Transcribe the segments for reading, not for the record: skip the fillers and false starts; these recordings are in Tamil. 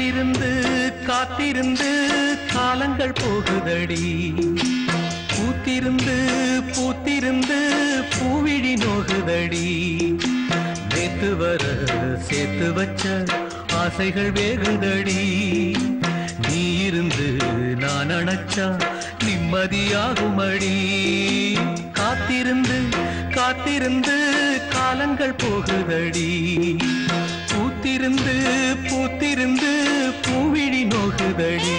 காத்திருந்து காத்திருந்து காலங்கள் போகுதடி பூத்திருந்து பூத்திருந்து பூவிழி நோகுதடி நேத்து வர சேர்த்து வச்ச ஆசைகள் வேகுதடி நீ இருந்து நான் அணைச்சா நிம்மதியாகுமடி காத்திருந்து காத்திருந்து காலங்கள் போகுதடி பூத்திருந்து பூத்திருந்து பூவிழி நோகுதடி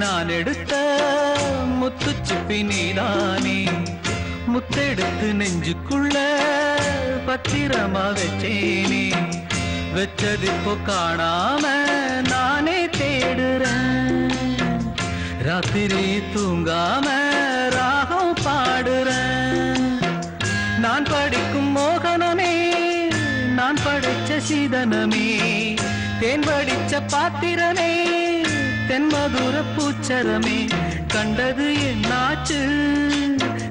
நான் எடுத்த முத்துச்சிப்பி நீதானே முத்தெடுத்து நெஞ்சுக்குள்ள பத்திரமா வச்சேனே வச்சது இப்போ காணாம நானே தேடுறேன் ராத்திரி தூங்காம ராகம் பாடுறேன் நான் படிக்கும் மோகனமே நான் படைச்ச சீதனமே தேன் படிச்ச பாத்திரமே தென்மதுர பூச்சரமே கண்டது என்னாச்சு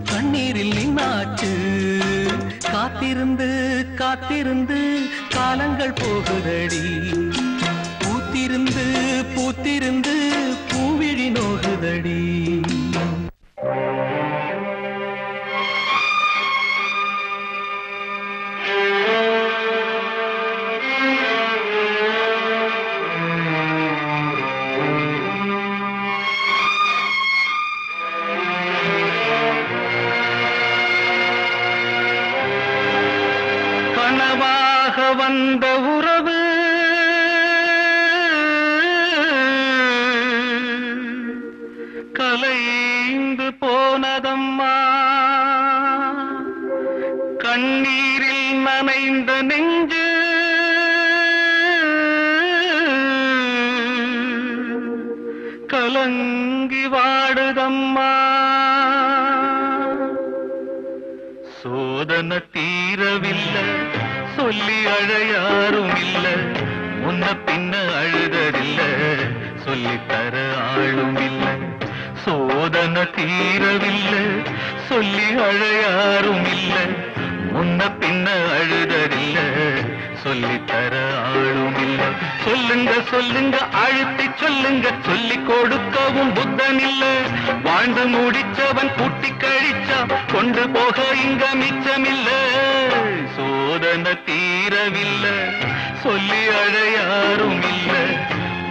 கண்ணீரில் நின்னாச்சு காத்திருந்து காத்திருந்து காலங்கள் போகுதடி பூத்திருந்து பூத்திருந்து பூவிழி நோகுதடி வந்த உறவு கலைந்து போனதம்மா கண்ணீரில் நனைந்த நெஞ்சு கலங்கி வாடுதம்மா சோதனை தீரவில்லை சொல்லி அழையாரும் இல்ல முன்ன பின்ன அழுததில்ல சொல்லித்தர ஆளும் இல்ல சோதனை தீரவில்லை சொல்லி அழையாரும் இல்ல முன்ன பின்ன அழுததில்ல சொல்லித்தர ஆளும் இல்ல சொல்லுங்க சொல்லுங்க அழுத்தி சொல்லுங்க சொல்லி கொடுக்கவும் புத்தன் இல்ல வாழ்ந்து முடிச்சவன் கூட்டி கழிச்சா கொண்டு போக இங்க மிச்சமில்ல சோதனை தீரவில்லை சொல்லி அழையாரும் இல்ல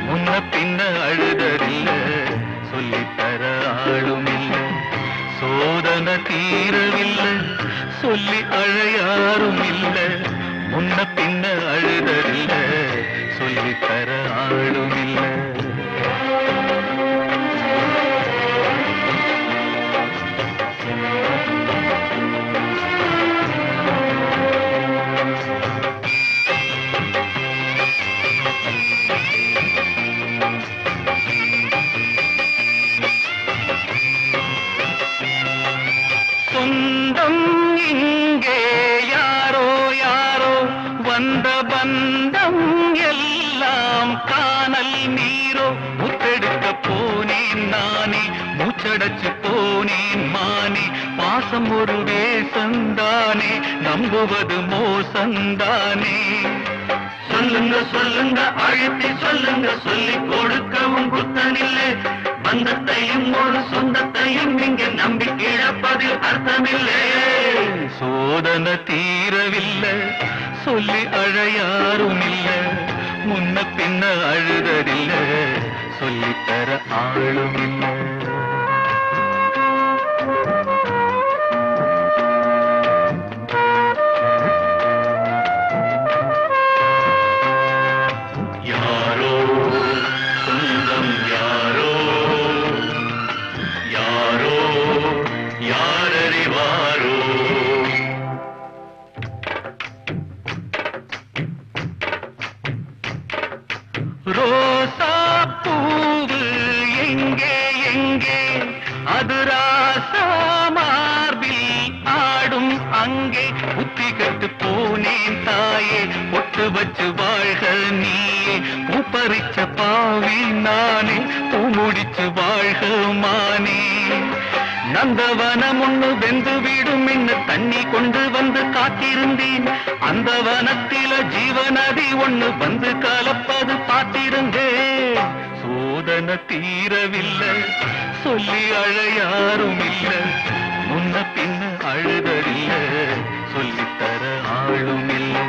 முன்ன பின்ன அழுததில்ல சொல்லித்தர ஆளும் இல்ல சோதனை தீரவில்லை சொல்லி அழையாரும் இல்ல முன்ன பின்ன அழுததில்ல சொல்லித்தர ஆளும் இல்ல சொந்தம் இங்கே யாரோ யாரோ வந்த பந்தம் எல்லாம் காணல் நீரோ முத்தெடுக்க போனேன் நானே மூச்சடைச்சு போனேன் மானே பாசம் ஒரு வேசந்தானே நம்புவது மோசந்தானே சொல்லுங்க சொல்லுங்க அழுத்தி சொல்லுங்க சொல்லி கொடுக்கவும் புத்தனில்லை பந்தத்தையும் ஒரு சொந்தத்தையும் இங்கு நம்பி இழப்பதில் அர்த்தமில்லை. சோதனை தீரவில்லை, சொல்லி அழையாரும் இல்ல, முன்ன பின்ன அழுததில்ல, சொல்லித்தர ஆளும் இல்லை. யாரோ சொந்தம் யாரோ, யாரோ யாரறிவாரோ. ரோசா பூவு எங்கே எங்கே, அது ராசா மார்பில் ஆடும் அங்கே. புத்தி கட்டு போனேன் தாயே, பொட்டு வச்சு வாழ்க நீயே. பூப்பறிச்ச பாவி நானே, பூ முடிச்சு வாழ்க மானே. நந்தவனம் ஒண்ணு வெந்து விடும் என்ன தண்ணி கொண்டு வந்து காத்திருந்தேன். அந்த வனத்தில ஜீவநதி ஒண்ணு வந்து கலப்பது பார்த்திருந்தேன். சோதனை தீரவில்லை, சொல்லி அழையாரும் இல்ல, முன்ன பின்ன அழுதறில்ல, சொல்லித்தர ஆளும் இல்லை.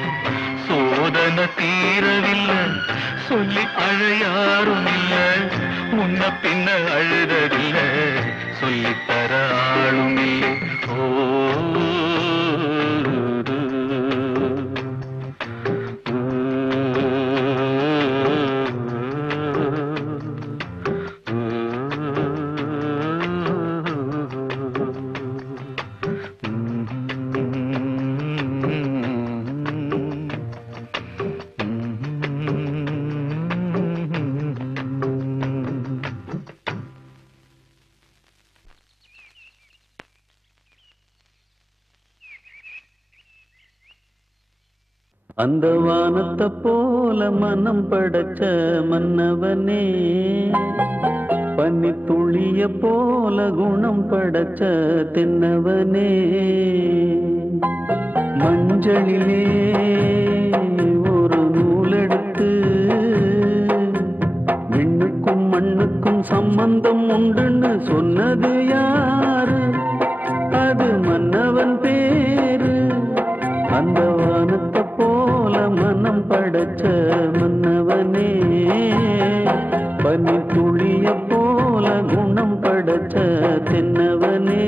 சோதனை தீரவில்லை, சொல்லி அழையாரும் இல்ல, முன்ன பின்ன அழுதறில்ல, சொல்லித்தர ஆளும் இல்லை. ஓ அந்த வானத்தை போல மனம் படைச்ச மன்னவனே, பன்னி துளிய போல குணம் படைச்ச தென்னவனே. மஞ்சளிலே ஒரு நூலெடுத்து, விண்ணுக்கும் மண்ணுக்கும் சம்பந்தம் உண்டுன்னு சொன்னது யாரு? அது மன்னவன் பேரு. அந்த வானத்தை போல மனம் படைச்ச மன்னவனே, பனி துளிய போல குணம் படைச்ச தென்னவனே.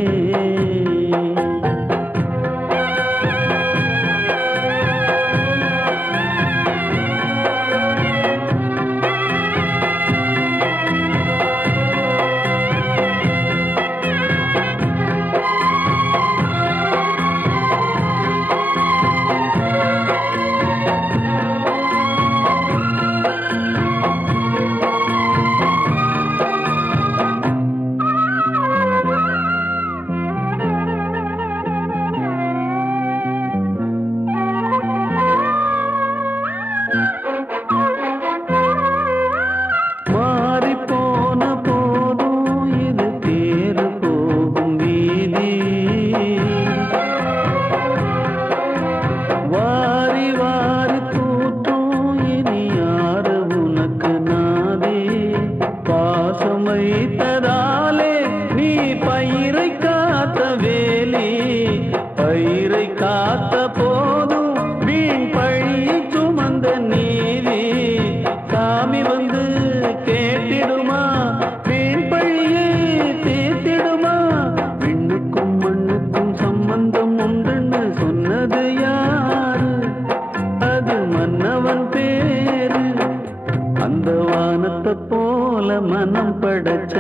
மனம் படைச்ச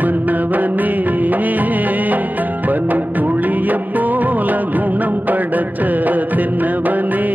மன்னவனே, பனி துளிய போல குணம் படைச்ச தென்னவனே.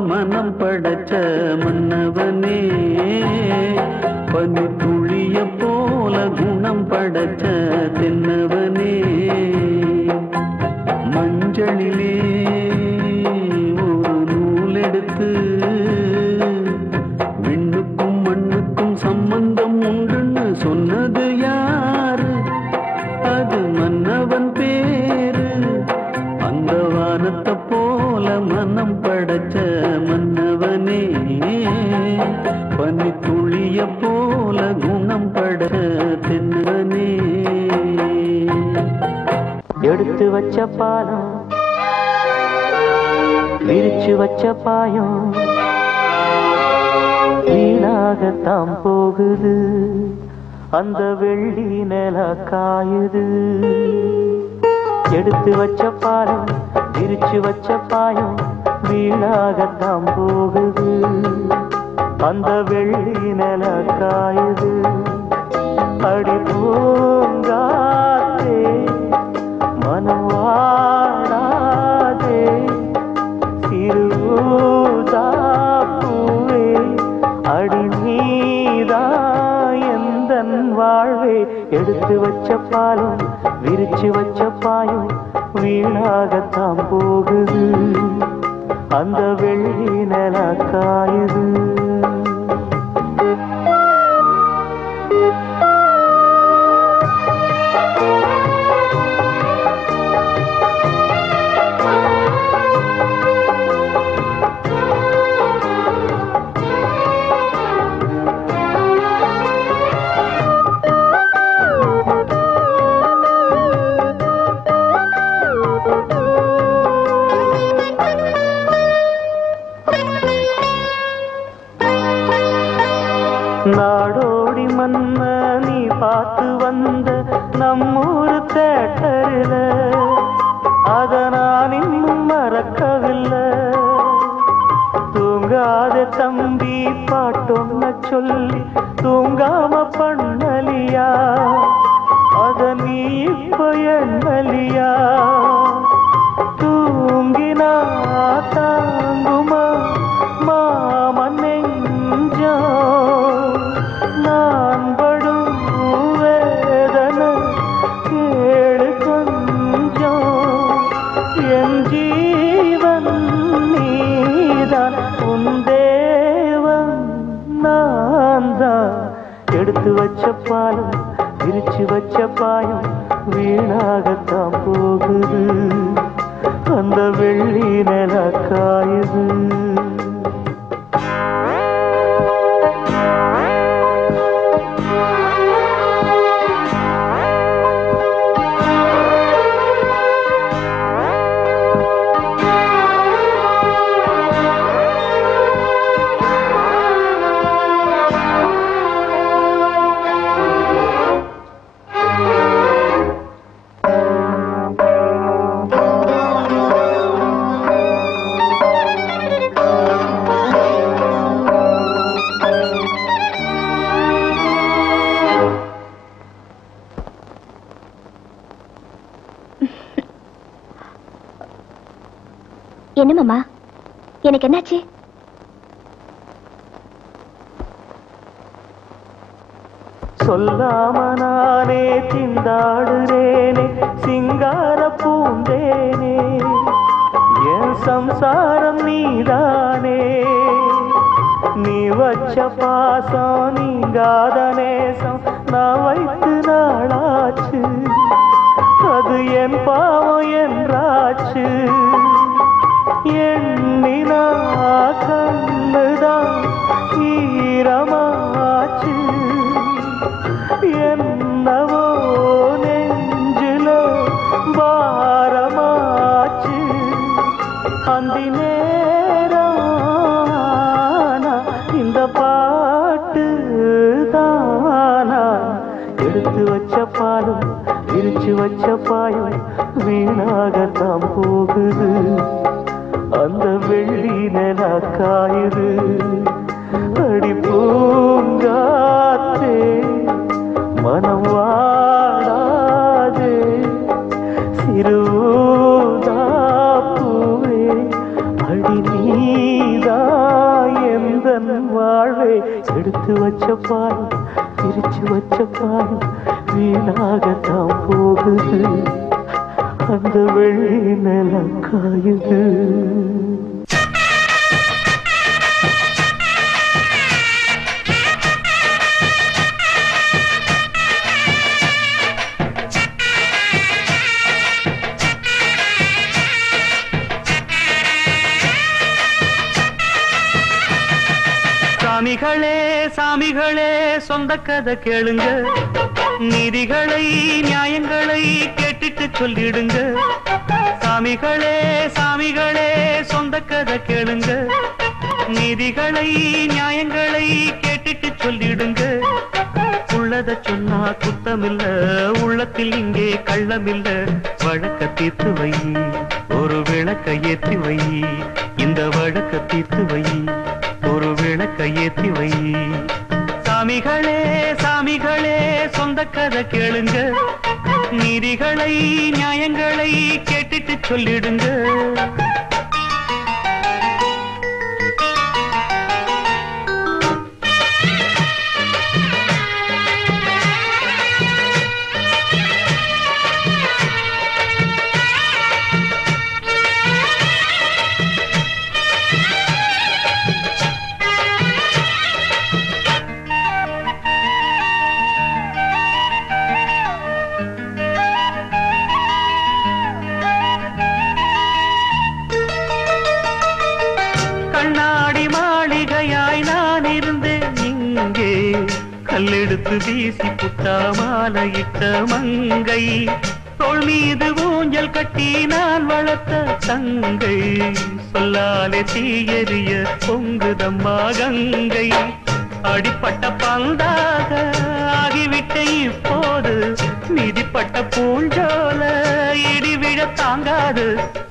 மனம் படைச்ச மன்னவனே பனி துளிய போல குணம் படைச்ச தென்னவனே மஞ்சளிலே ஒரு நூல் எடுத்து விண்ணுக்கும் மண்ணுக்கும் சம்பந்தம் உண்டுன்னு சொன்னது யாரு அது மன்னவன் பேரு அந்த வானத்தை போல மனம் படைச்ச மன்னவனே பனி துளிய போல குணம் படைச்ச தென்னவனே எடுத்து வச்ச பாலம் விரிச்சு வச்ச பாயம் வீணாகத்தான் போகுது அந்த வெள்ளி நில காயுது எடுத்து வச்ச பாலம் விரிச்சு வச்ச பாயம் வீணாகத்தான் போகுது அந்த வெள்ளி நில காயுது அடி பூங்காத்தே மனம் வாடாதே சிறுதாப்பூவே அடி நீதா எந்தன் வாழ்வே எடுத்து வச்ச பாலம் விரிச்சு வச்ச பாயம் வீணாகத்தான் போகுது அந்த வெள்ளி நில காயுது நாடோடி மன்ன நீ பார்த்து வந்த நம்மூரு தேட்டரில அத நான் இன்னும் மறக்கவில்லை தூங்காத தம்பி பாட்டொன்ன சொல்லி தூங்காம பண்ணலியா அத நீ இப்ப எண்ணலியா தூங்கினா தாங்குமா மாமன் நெஞ்சோ நான் படும் வேதனை கேளு கொஞ்சம் என் ஜீவன் நீதான் உன் தேவன் நான் தான் எடுத்து வச்ச பாலம் விரிச்சு வச்ச பாயம் வீணாகத்தான் போகுது அந்த வெள்ளி நில காயுது என்ன மாமா எனக்கு என்னாச்சு சொல்லாம நானே திண்டாடுறேனே சிங்கார பூந்தேனே என் சம்சாரம் நீதானே நீ வச்ச பாசம் நீங்காத நேசம் நான் வைத்து நாளாச்சு அது என் பாவம் என்றாச்சு எண்ணினா கண்ணுதான் ஈரமாச்சு என்னவோ நெஞ்சில பாரமாச்சு அந்தி நேரானா இந்த பாட்டு தானா எடுத்து வச்ச பாலும் விரிச்சு வச்ச பாயும் வீணாகத்தான் போகுது அந்த வெள்ளி நில காயுது அடி பூங்காத்தே மனம் வாடாதே சிறுதாப்பூவே அடி நீதா வச்ச பாலும் பிரிச்சு வச்ச பாலும் வீணாகத்தான் போகுது. அந்த வெள்ளி நிலம் காயுது. சாமிகளே சாமிகளே சொந்த கதை கேளுங்க, நீதிகளை நியாயங்களை கேட்டுட்டு சொல்லிடுங்க. சாமிகளே சாமிகளே சொந்த கதை கேளுங்க, நீதிகளை நியாயங்களை கேட்டுட்டு சொல்லிடுங்க. உள்ளத சொன்னா குத்தமில்ல, உள்ளத்தில் இங்கே கள்ளமில்ல. வழக்க தீர்த்து வை, ஒரு விளக்க ஏற்றி வை. இந்த வழக்க தீர்த்து வை, ஒரு விளக்க ஏற்றி வை. சாமிகளே சாமிகளே சொந்த கதை கேளுங்க, நீதிகளை நியாயங்களை கேட்டுட்டு சொல்லிடுங்க. கல்லெடுத்து வீசி புட்டா மாலையிட்ட மங்கை, தோள் மீது ஊஞ்சல் கட்டி நான் வளர்த்த தங்கை. சொல்லாலே தீயறிய பொங்குதம்மா கங்கை. அடிப்பட்ட பந்தாக ஆகிவிட்ட இப்போது, மிதிப்பட்ட பூஞ்சோல இடிவிழ தாங்காது.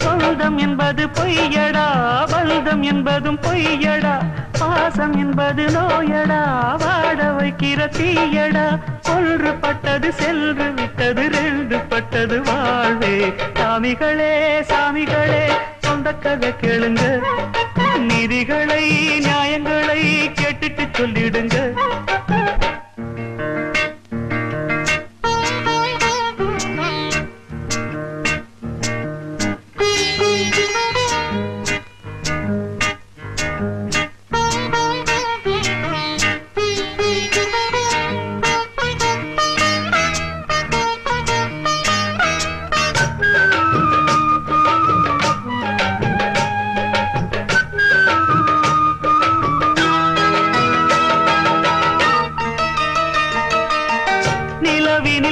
சொந்தம் என்பது பொய்யடா, பந்தம் என்பதும் பொய்யடா. பாசம் என்பது நோயடா, வாட வைக்கிற தீயடா. கொன்று பட்டது சென்று விட்டது, ரெண்டு பட்டது வாழ்வே. சாமிகளே சாமிகளே சொந்த கதை கேளுங்க, நீதிகளை நியாயங்களை கேட்டுட்டு சொல்லிடுங்க.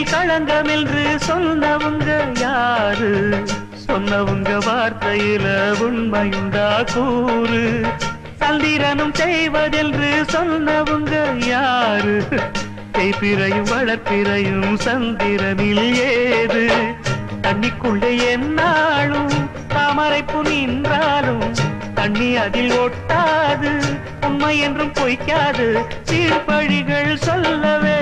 களங்கம் என்று சொன்னவங்க யாரு? சொன்னவங்க வார்த்தையில உண்மையுண்டா கூறு? சந்திரனும் செய்வதென்று சொன்னவங்க யாரு? தேய்பிறையும் வளர்ப்பிறையும் சந்திரனில் ஏது? தண்ணிக்குள்ளே என்னாலும் தாமரைப்பு நின்றாலும் தண்ணி அதில் ஒட்டாது, உண்மை என்றும் பொய்க்காது. சீர்பழிகள் சொல்லவே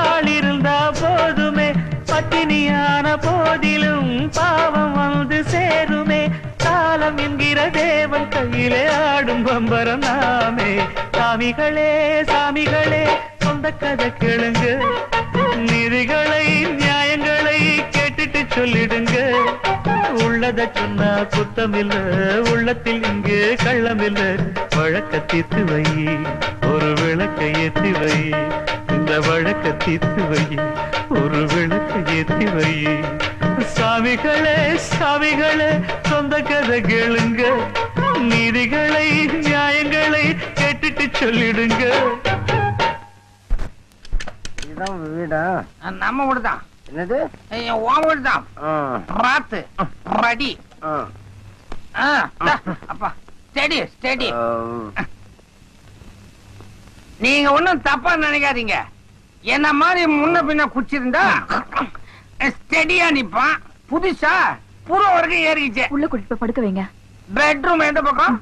ஆளிருந்தா போதுமே, பட்டினியான போதிலும் பாவம் வந்து சேருமே. காலம் என்கிற தேவன் கையிலே ஆடும் பம்பரம் நாமே. சாமிகளே சாமிகளே சொந்த கதை கேளுங்க, நீதிகளை நியாயங்களை கேட்டுட்டு சொல்லிடுங்க. உள்ளத சொன்னா குத்தமில்ல, உள்ளத்தில் இங்கே கள்ளமில்ல. வழக்க தீர்த்து வை, ஒரு விளக்க ஏற்றி வை. இந்த வழக்க தீர்த்து வை, ஒரு விளக்க ஏற்றி வை. சாமிகளே சாமிகளே சொந்த கதை கேளுங்க, நீதிகளை நியாயங்களை கேட்டுட்டு சொல்லிடுங்க. இதுதான் வீடா? நம்ம வீடுதான். என்னது? உன் வீடுதான். ராத்து ரெடி. அப்பா ஸ்டெடி ஸ்டெடி. நீங்க ஒண்ணும் தப்பா நினைக்காதீங்க. என்ன மாதிரி முன்ன பின்ன குச்சிருந்தா ஸ்டெடியா நிப்பான். புதுசா புற வரைக்கும் ஏறிச்சு. உள்ள கூட்டிட்டு போய் படுக்க வைங்க. பெட்ரூம் எந்த பக்கம்?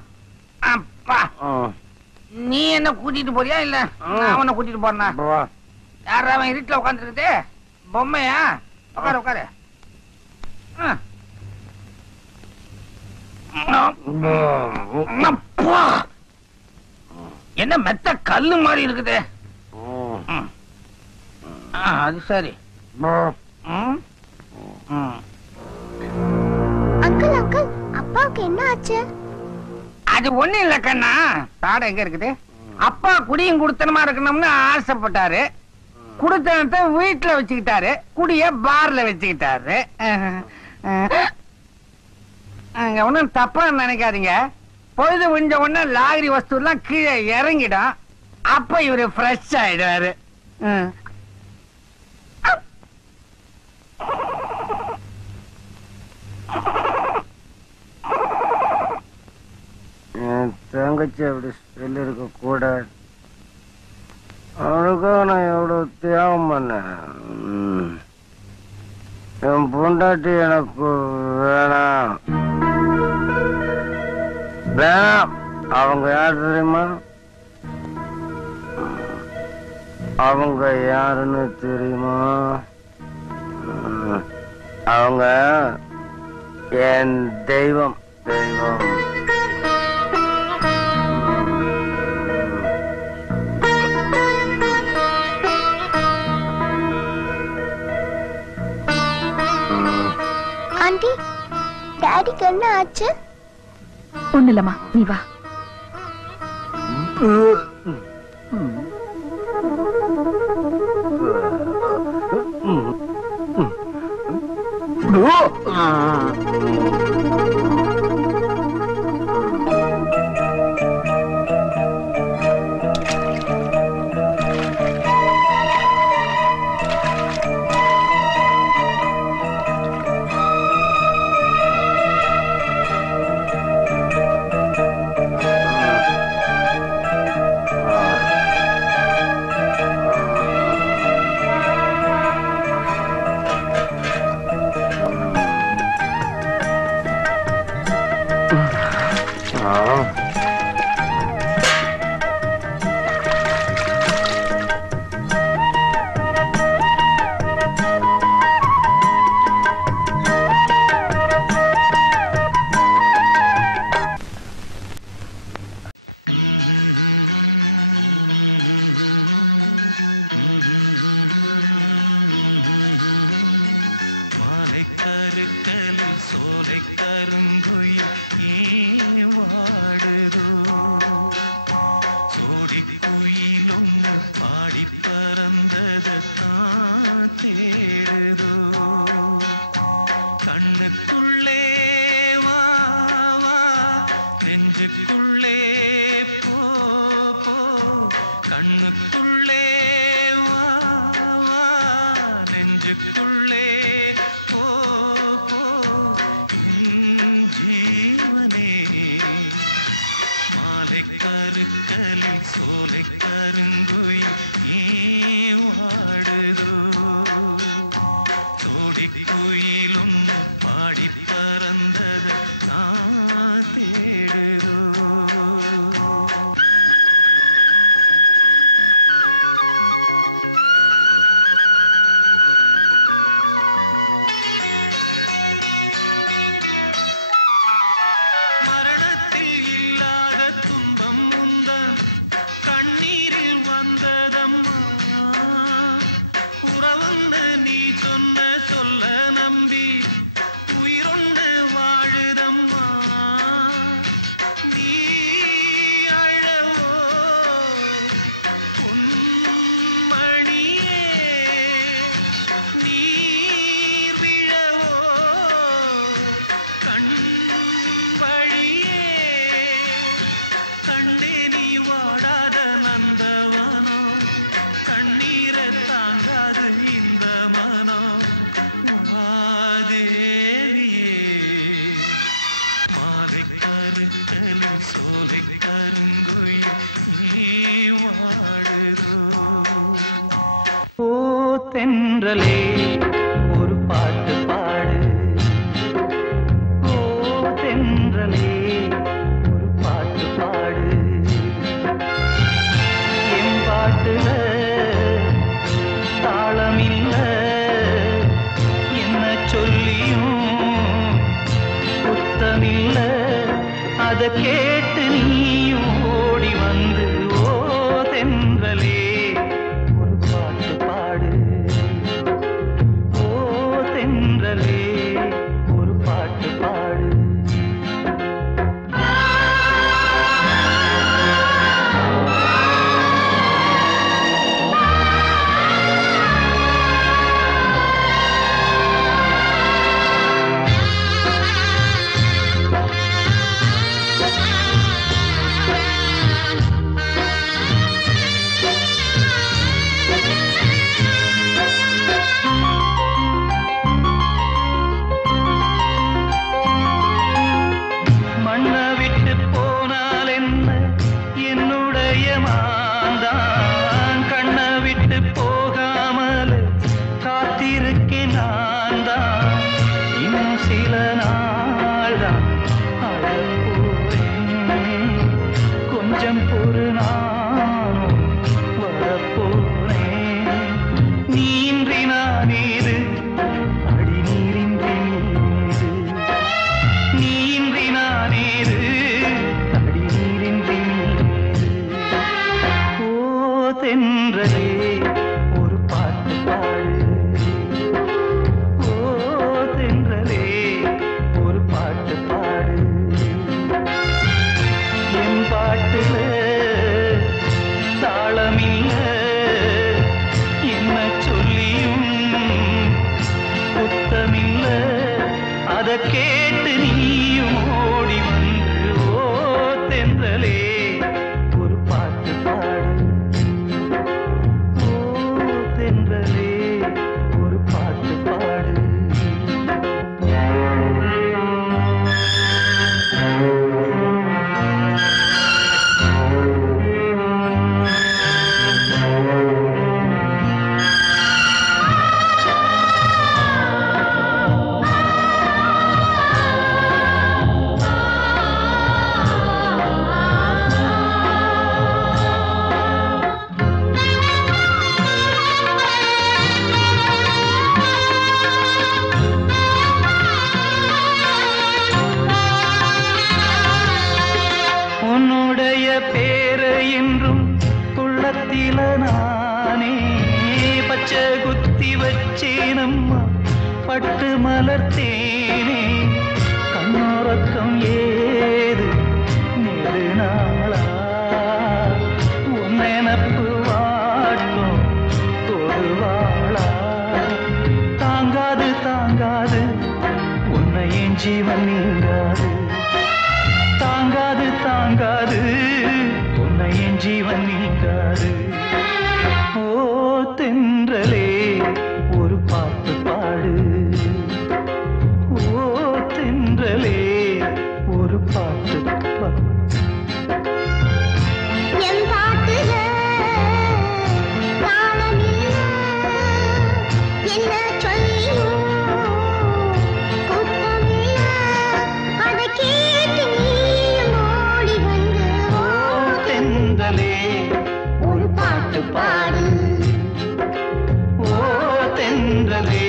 அப்பா நீ என்ன கூட்டிட்டு போறியா இல்ல அவனை கூட்டிட்டு போறனா? யாரா அவன் இருட்டுல உட்காந்துருக்குது? பொம்மையா? உட்காரு உட்காரு. என்ன மெத்த கல்லு மாதிரி இருக்குது. அது சரி. அங்கிள் அங்கிள் அப்பாவுக்கு என்ன ஆச்சு? அது ஒண்ணு இல்ல கண்ணா. தாடை எங்க இருக்குது? அப்பா குடியும் குடுத்தனமா இருக்கணும்னு ஆசைப்பட்டாரு. குடுத்தனத்தை வீட்டுல வச்சுக்கிட்டாரு, குடிய பார்ல வச்சுக்கிட்டாரு. அங்க ஒண்ணும் தப்பா நினைக்காதீங்க. பொழுது விஞ்ச உடனே லாகரி வஸ்து எல்லாம் கீழே இறங்கிடும். அப்ப இவரு ஃப்ரெஷ் ஆயிடுவாரு. என் தங்கச்சி அப்படி சொல்லிருக்க கூட. அவனுக்காக நான் எவ்வளவு தியாகம் பண்ணேன். என் பொண்டாட்டி எனக்கு வேணாம் வேணாம். அவங்க யார் தெரியுமா? அவங்க யாருன்னு தெரியுமா? அவங்க என் தெய்வம். தெய்வம். ஆண்டி, டாடிக்கு என்ன ஆச்சு? ஒண்ணு இல்லம்மா, நீ வா. தென்றலே ஒரு பாட்டு பாடு, ஓ தென்றலே ஒரு பாட்டு பாடு, என் பாட்டுல தாளமில்ல என்ன சொல்லியும் சுத்தமில்ல, அத கேட்டு நீயும் ஓடி வந்து ஓ தென்றலே ஒரு பாட்டு பாடு. இன்னும் சில நாள்தான் கொஞ்சம் பொறு நானும் வரப்போறேன். நீன்றி நானேது அடி நீரின்றி நீது, நீன்றி நானேது அடி நீரின்றி நீது. ஓ தென்றலே ஒரு பாட்டு பாடு, ஓ தென்றலே ஒரு பாட்டு பாடு. என் பாட்டுல தாளமில்ல, என்ன சொல்லியும் குத்தமில்ல. அத கேட்டு நீயும் ஓடி வந்து ஓ தென்றலே ஒரு பாட்டு பாடு, ஓ தென்றலே ஒரு பாட்டு பாடு. உன்னுடைய பேரை என்றும் உள்ளத்தில நானே பச்சை குத்தி வச்சேனம்மா, பட்டு மலர்த்தேனே. கண்ணோரக்கம் ஏது நெடுநாளா, உன் நினப்பு வாட்டும் தொடுவாளா. தாங்காது தாங்காது உன்னை என் ஜீவன் நீங்காது, தாங்காது தாங்காது உன்னை என் ஜீவன் நீங்காது. ஓ தென்றலே ஒரு பாட்டு பாடு, ஓ தென்றலே ஒரு பாட்டு பாடு. என் பாட்டுல தாளமில்ல, என்ன சொல்லியும் குத்தமில்ல. அதை கேட்டு நீயும் ஓடி வந்து ஓ தென்றலே ஒரு பாட்டு பாடு, ஓ தென்றலே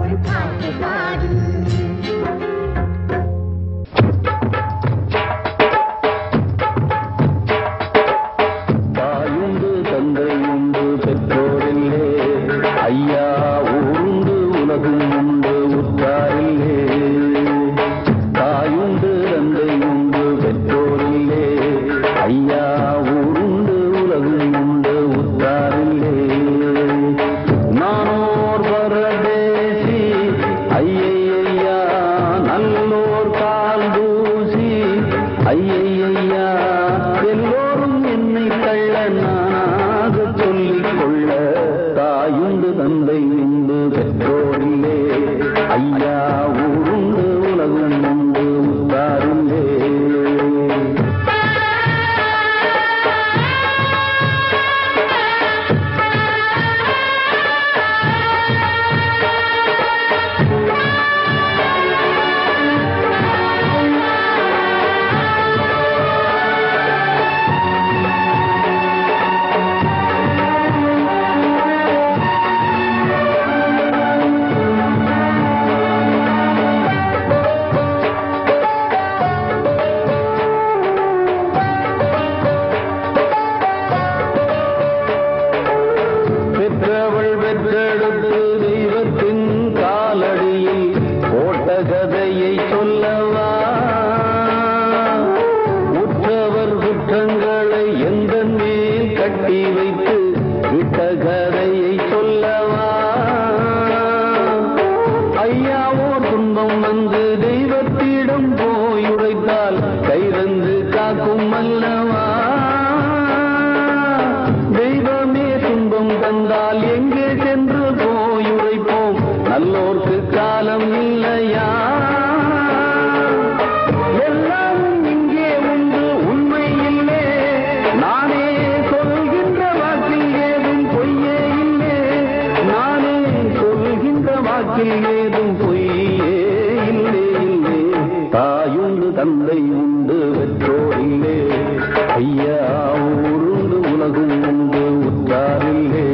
ஒரு பாட்டு பாடு. தாயுண்டு தந்தையுண்டு பெற்றோரில்லே, ஐயா ஊருண்டு உலகும் உண்டு உற்றாரில்லே. தாயுண்டு தந்தையுண்டு பெற்றோரில்லே, ஐயா ஊருண்டு உலகும் உண்டு உற்றாரில்லே. நானோர் பரதேசி ஐயையா, நல்லோர் கால் தூசி ஐயையா. எல்லோரும் என்னை கள்ள நானாக சொல்லிக் கொள்ள, தாயுண்டு தந்தை உண்டு பெற்றோரில்லே, ஐயா ஊருண்டு உலகம் உண்டு உற்றாரில்லே. பெற்றவள் பெற்றெடுத்து தெய்வத்தின் காலடியில் போட்ட கதையை சொல்லவா, உற்றவர் குற்றங்களை எந்த மேல் கட்டி வைத்து விட்ட கதையை சொல்லவா. ஐயாவோ துன்பம் வந்து தெய்வத்திடம் போய் உரைத்தால் கைரந்து காக்கும் அல்லவா. தெய்வமே துன்பம் தந்தால் எங்கே சென்று போய் உரைப்போம், நல்லோர்க்கு காலம் இல்லையா. எல்லாம் இங்கே உண்டு உண்மை இல்லை, நானே சொல்கின்ற வாக்கில் ஏதும் பொய்யே இல்லை, நானே சொல்கின்ற வாக்கில் ஏதும் பொய் தந்தை உண்டு பெற்றோரில்லே ஐயா ஊருண்டு உலகும் உண்டு உற்றாரில்லே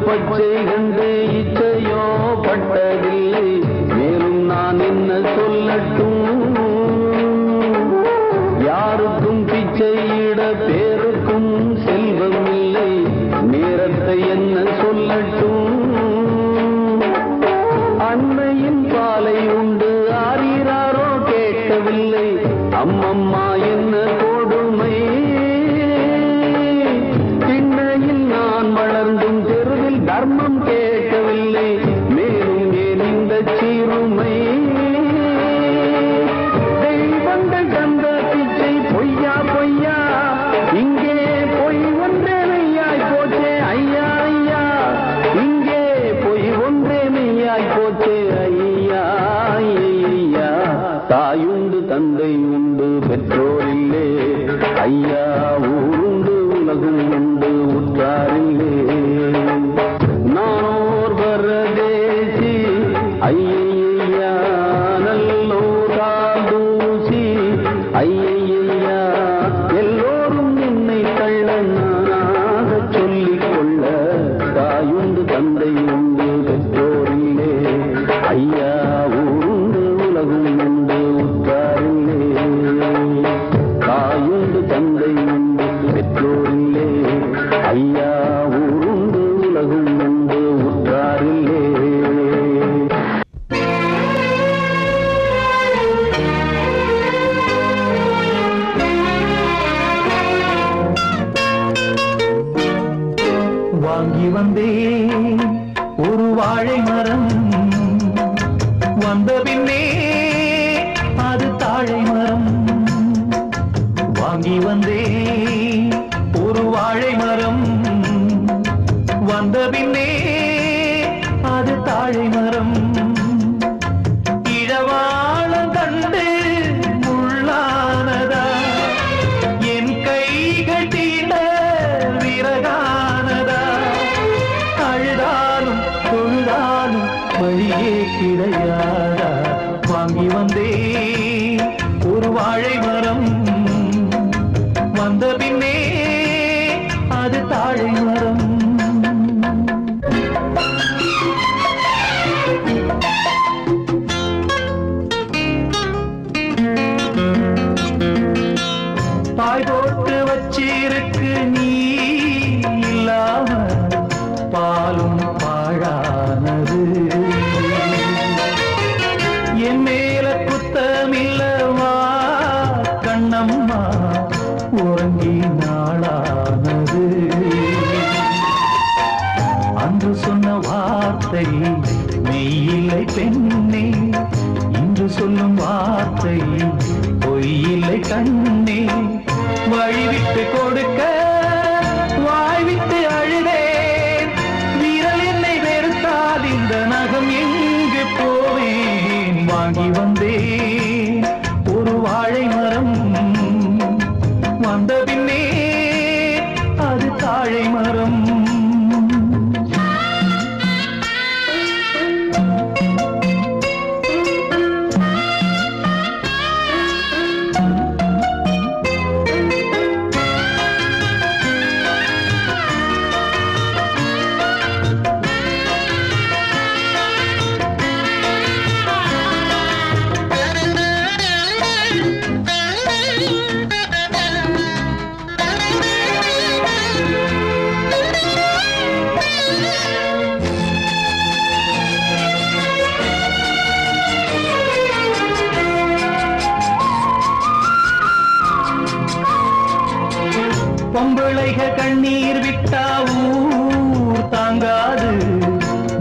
பச்சை கண்டு இச்சையோ பட்டதில்லை மேலும் நான் என்ன சொல்லட்டும் யாருக்கும் பிச்சையிட பேருக்கும் செல்வம் இல்லை நேரத்தை என்ன சொல்லட்டும் அன்னையின் பாலை உண்டு ஆரீராரோ கேட்கவில்லை அம்மம்மா என்ன கொடுமை திண்ணையில் நான் வளர்ந்தும் தெருவில் தர்மம் கேட்கவில்லை மேலும் ஏன் இந்த சீருமை தெய்வங்கள் தந்த பிச்சை பொய்யா பொய்யா இங்கே பொய் ஒன்றே மெய்யாய் போச்சே ஐயா ஐயா இங்கே பொய் ஒன்றே மெய்யாய் போச்சே ஐயா ஐயா தாயுண்டு தந்தை உண்டு பெற்றோரில்லே ஐயா ஊருண்டு உலகும் உண்டு உற்றாரில்லே நானோர் பரதேசி ஐயா நல்லோர் காதூசி ஐயா எல்லோரும் என்னை தள்ள நானாக சொல்லிக் கொள்ள தாயுண்டு தந்தை உண்டு பெற்றோரில்லே ஐயா ஊருண்டு உலகும் உண்டு உற்றாரில்லே தாயுண்டு தந்தை உண்டு பெற்றோரில்லே ஐயா ஊருண்டு உலகும் உண்டு உற்றாரில்லே வாங்கி வந்தேன் ஒரு வாழை மரம் வந்த பின்னே அது தாழை மரம் வாங்கி வந்தேன் ஒரு வாழை மரம் வந்த பின்னே அது தாழை மரம் இழவாளம் கண்டு முள்ளானதா என் கைகள் தீண்ட விறகானதா அழுதாலும் தொழுதாலும் வழியே கிடையாதா வாங்கி வந்தேன் ஒரு வாழை மரம் வந்த பின்னே அது தாழை மரம் பாய் போட்டு வச்சிருக்கு நீ இல்லாம பாலும் பாழானது என் மேல குத்தமில்லவா கண்ணம்மா உறங்கி நாளானது அன்று சொன்ன வார்த்தை மெய்யில்லை பெண்ணே இன்று சொல்லும் வார்த்தை பொய்யில்லை கண்ணே வழி விட்டு கொடுக்க வாய் விட்டு அழுதேன் விரல் என்னை வெறுத்தால் இந்த நகம் எங்கு போவேன் வாங்கி வந்தேன் ஒரு வாழை மரம் வந்த பின்னே அது தாழை மரம் பொம்பிளைக கண்ணீர் விட்டா ஊர் தாங்காது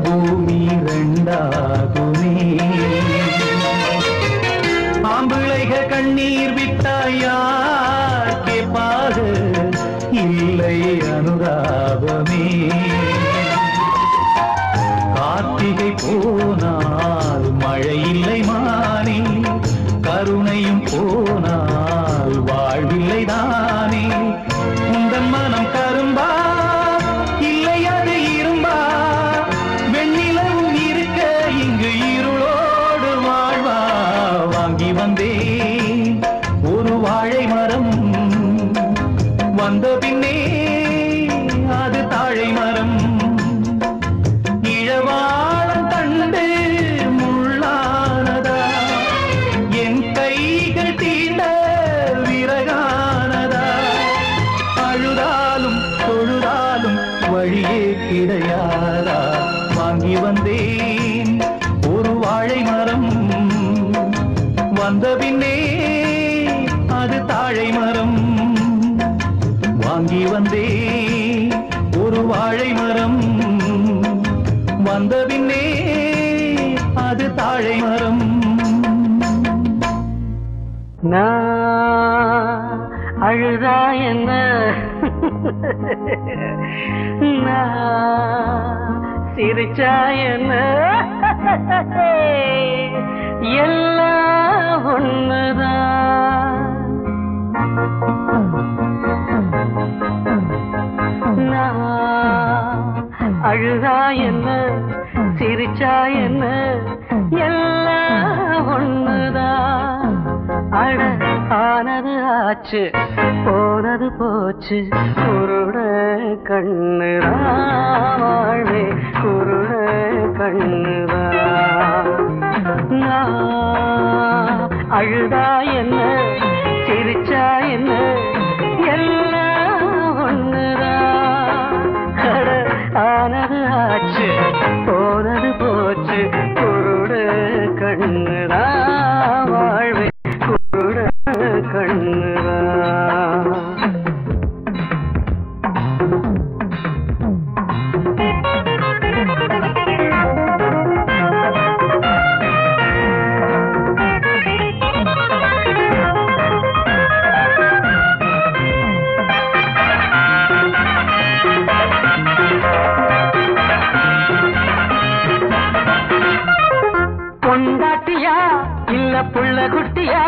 பூமி ரெண்டாகுமே ஆம்பிளைக கண்ணீர் விட்டா யார் கேட்பாக இல்லை அனுதாபமே கார்த்திகை போனால் மழை இல்லை மானே கருணையும் போனால் வாழ்வில்லை தானே உந்தன் மனம் கரும்பா இல்லை அது இரும்பா வெண்ணிலவும் இருக்க இங்கு இருளோடு வாழ்வா வாங்கி வந்தேன் ஒரு வாழை மரம் வந்த பின்னே அது தாழை மரம் இழவாழம் தண்டு முள்ளானதா என் கைகள் தீண்ட விறகானதா அழுதாலும் தொழுதாலும் வழியே கிடையாதா வாங்கி வந்தேன் ஒரு வாழை மரம் வந்த பின்னே அது தாழை மரம் வாங்கி வந்தேன் ஒரு வாழை மரம் வந்த பின்னே அது தாழை மரம் நான் அழுதா என்ன நான் சிரிச்சா என்ன எல்லாம் ஒண்ணுதான் நான் அழுதா என்ன சிரிச்சா என்ன எல்லாம் ஒண்ணுதான் அட ஆனது ஆச்சு போனது போச்சு குருட கண்ணுதான் வாழ்வே குருட கண்ணுதான் நான் அழுதா என்ன சிரிச்சா என்ன எல்லாம் ஒண்ணுதான் அட ஆனது ஆச்சு போனது போச்சு குருட கண்ணுதான் வாழ்வே குருட கண்ணுதான் பொண்டாட்டியா இல்ல புள்ள குட்டியா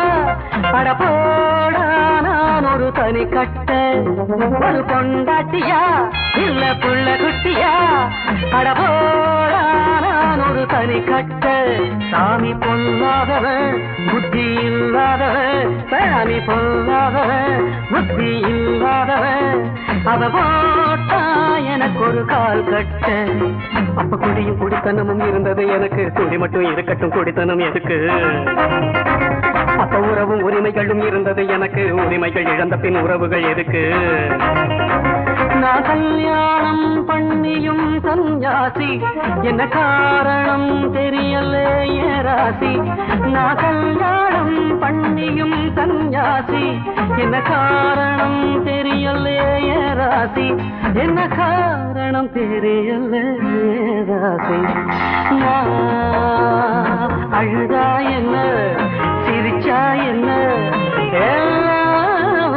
அட போடா நான் ஒரு தனி கட்ட ஒரு பொண்டாட்டியா இல்ல புள்ள குட்டியா அட போடா நான் ஒரு தனி கட்ட சாமி பொல்லாதவன் புத்தி இல்லாதவன் சாமி பொல்லாதவன் புத்தி இல்லாதவன் அத போட்டா எனக்கு ஒரு கால் கட்ட அப்ப குடியும் குடித்தனமும் இருந்தது எனக்கு குடி மட்டும் இருக்கட்டும் குடித்தனம் எதுக்கு அப்ப உறவும் உரிமைகளும் இருந்தது எனக்கு உரிமைகள் இழந்த பின் உறவுகள் எதுக்கு நான் கல்யாணம் பண்ணியும் சன்யாசி என்ன காரணம் தெரியல ராசி நான் கல்யாணம் பண்ணியும் சன்யாசி என்ன காரணம் தெரியல ராசி என்ன காரணம் தெரியல ராசி நான் அழுதா என்ன சிரிச்சா என்ன எல்லாம்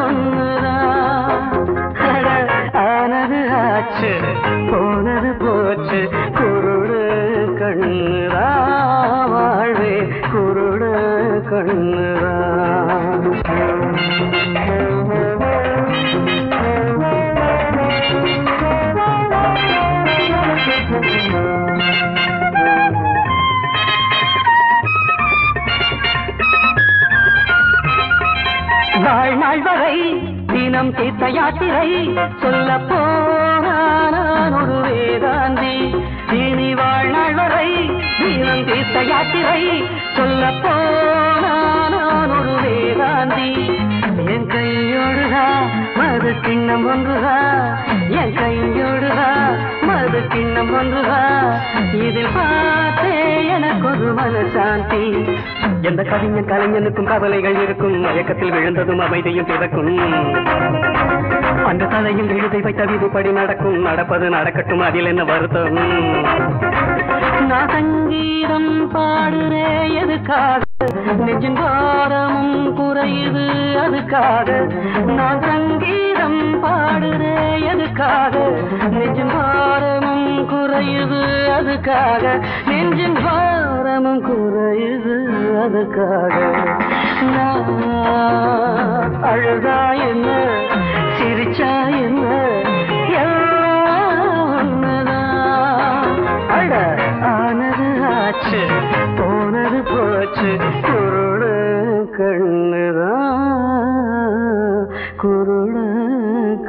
ஒண்ணுதான் ஆனது ஆச்சு போனது போச்சு குருடு கண்ணுதா வாழ்வே குருடு கண்ணுதா வாழ்நாள் வரை தினம் தீர்த்த யாத்திரை சொல்ல போனான் ஒரு வேதாந்தி இனி வாழ்நாள் வரை தினம் தீர்த்த யாத்திரை சொல்ல போனான் ஒரு வேதாந்தி என் கையோடுதா மது கிண்ணம் ஒன்றுதா என் கையோடுதா மது கிண்ணம் ஒன்றுதா இதில் பார்த்தே எனக்கு ஒரு மனசாந்தி எந்த கவிஞன் கலைஞனுக்கும் கவலைகள் இருக்கும் மயக்கத்தில் விழுந்ததும் அமைதியும் பிறக்கும் அந்த தலையில் எழுதி வைத்த விதிப்படி நடக்கும், நடப்பது நடக்கட்டும், அதில் என்ன வருத்தம்? நான் சங்கீதம் பாடுறே எதுக்காக, நெஞ்சின் பாரமும் குறையுது அதுக்காக. நான் சங்கீதம் பாடுறே எதுக்காக, நெஞ்சின் பாரமும் குறையுது அதுக்காக. நெஞ்சின் பாரமும் குறையுது அதுக்காக. நான் அழுதா என்ன, சிரிச்சா என்ன, எல்லாம் ஒண்ணுதான். அட ஆனது ஆச்சு, போனது போச்சு, குருட கண்ணுதான், குருட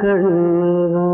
கண்ணுதான்.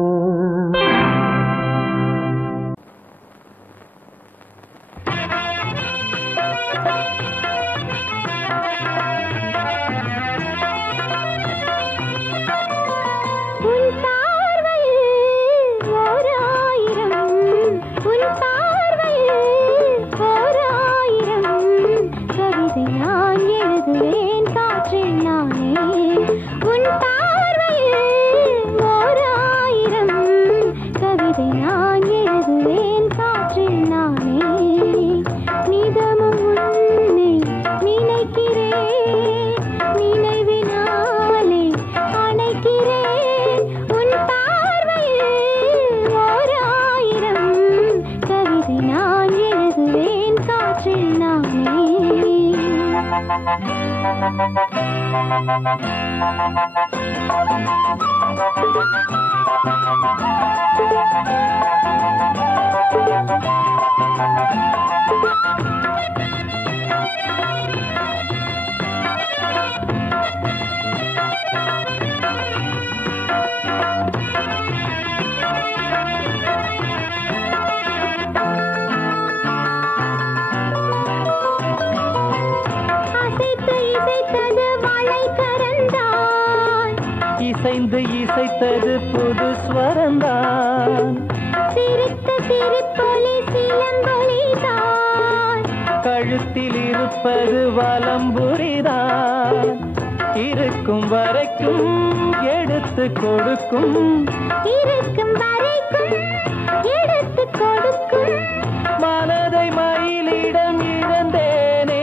இசைந்து இசைத்தது புது ஸ்வரந்தான், சிரித்த சிரிப்பொலி சிலம்பொலிதான், கழுத்தில் இருப்பது வலம்புரிதான். இருக்கும் வரைக்கும் எடுத்து கொடுக்கும், இருக்கும் வரைக்கும் எடுத்து கொடுக்கும். மனதை மயிலிடம் இழந்தேனே,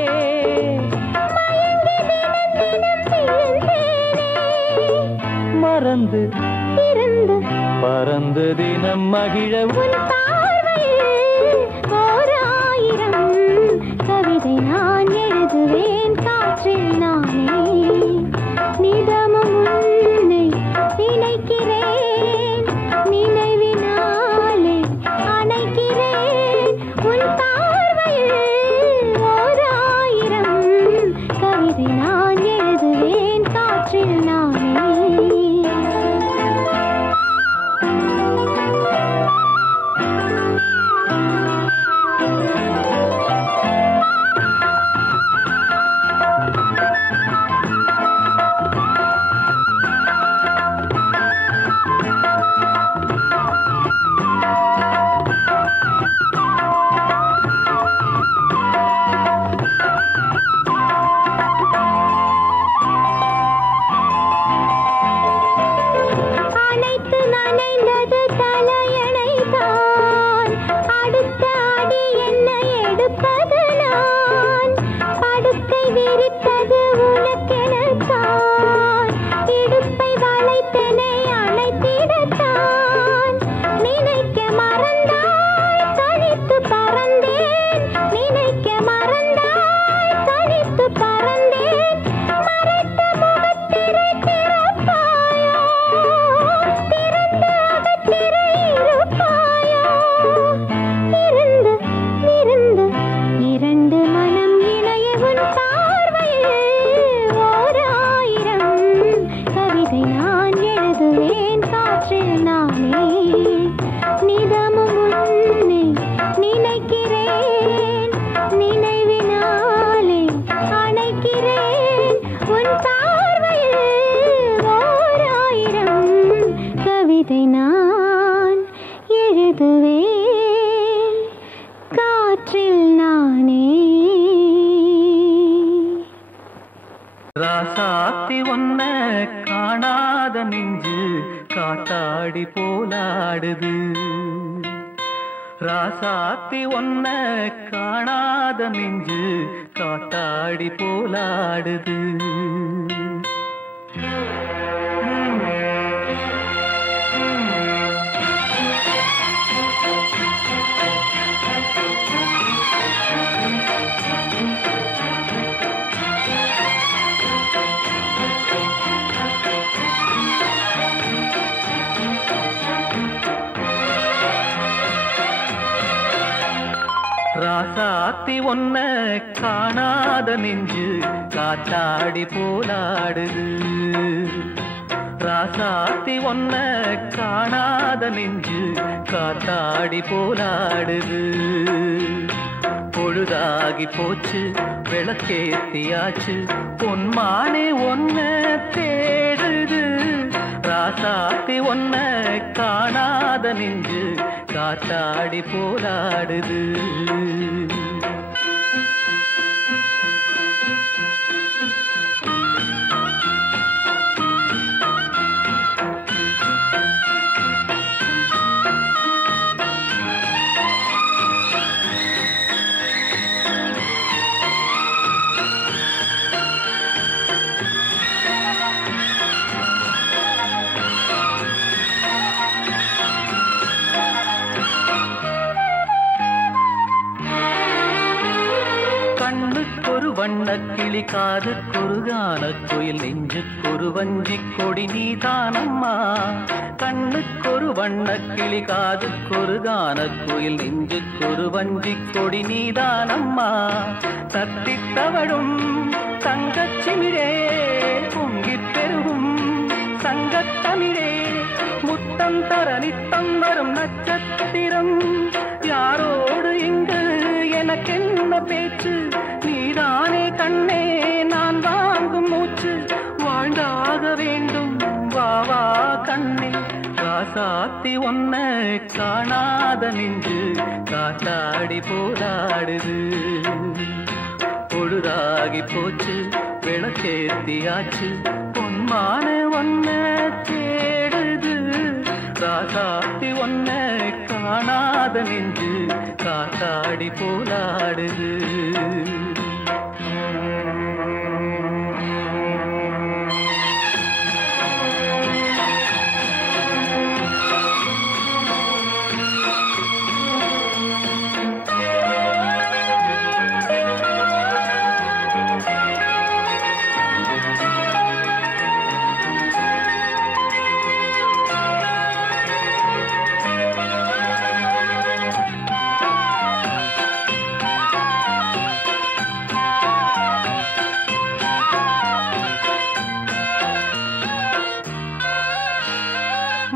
மறந்து இருந்து பறந்து தினம் மகிழ ஓராயிரம் கவிதை நான் எழுதுவேன் காற்றில் நானே. நிதமும் உன்னை நினைக்கிறேன், நினைவினாலே அணைக்கிறேன். உன் பார்வையில் ஓராயிரம் கவிதை நான் எழுதுவேன் காற்றில் நானே. திறந்து நெஞ்சு காத்தாடி போலாடுது. ராசாத்தி ஒன்ன காணாத நெஞ்சு காத்தாடி போலாடுது. ராசாத்தி ஒன்ன காணாத நெஞ்சு காத்தாடி போலாடுது. ராசாத்தி ஒன்ன காணாத நெஞ்சு காத்தாடி போலாடுது. பொழுதாகி போச்சு விளக்கேத்தியாச்சு பொன்மானே ஒன்ன தேடுது. ராசாத்தி ஒன்ன காணாத நெஞ்சு காத்தாடி போலாடுது. கண்ணுக்கொரு வண்ணக்கிளி காதுக்கொரு கானக்குயில் நெஞ்சுக்கொரு வஞ்சிக் கொடி நீதானம்மா. கண்ணுக்கொரு வண்ணக்கிளி காதுக்கொரு கானக்குயில் நெஞ்சுக்கொரு வஞ்சிக் கொடி நீதானம்மா. தத்தித்தவழும் தங்கச்சிமிழே பொங்கிப் பெருகும் சங்கத்தமிழே முத்தம் தர நித்தம் வரும் நட்சத்திரம். யாரோடு இங்கு எனக்கென்ன பேச்சு, நீதானே கண்ணே நான் வாங்கும் மூச்சு. வாழ்ந்தாக வேண்டும் வா வா கண்ணே. ராசாத்தி ஒன்ன காணாத நெஞ்சு காத்தாடி போராடுது. பொழுதாகி போச்சு விளக்கேத்தியாச்சு பொன்மான ஒன்ன தேடுது. ராசாத்தி ஒன்ன காணாத நெஞ்சு காத்தாடி போலாடுது.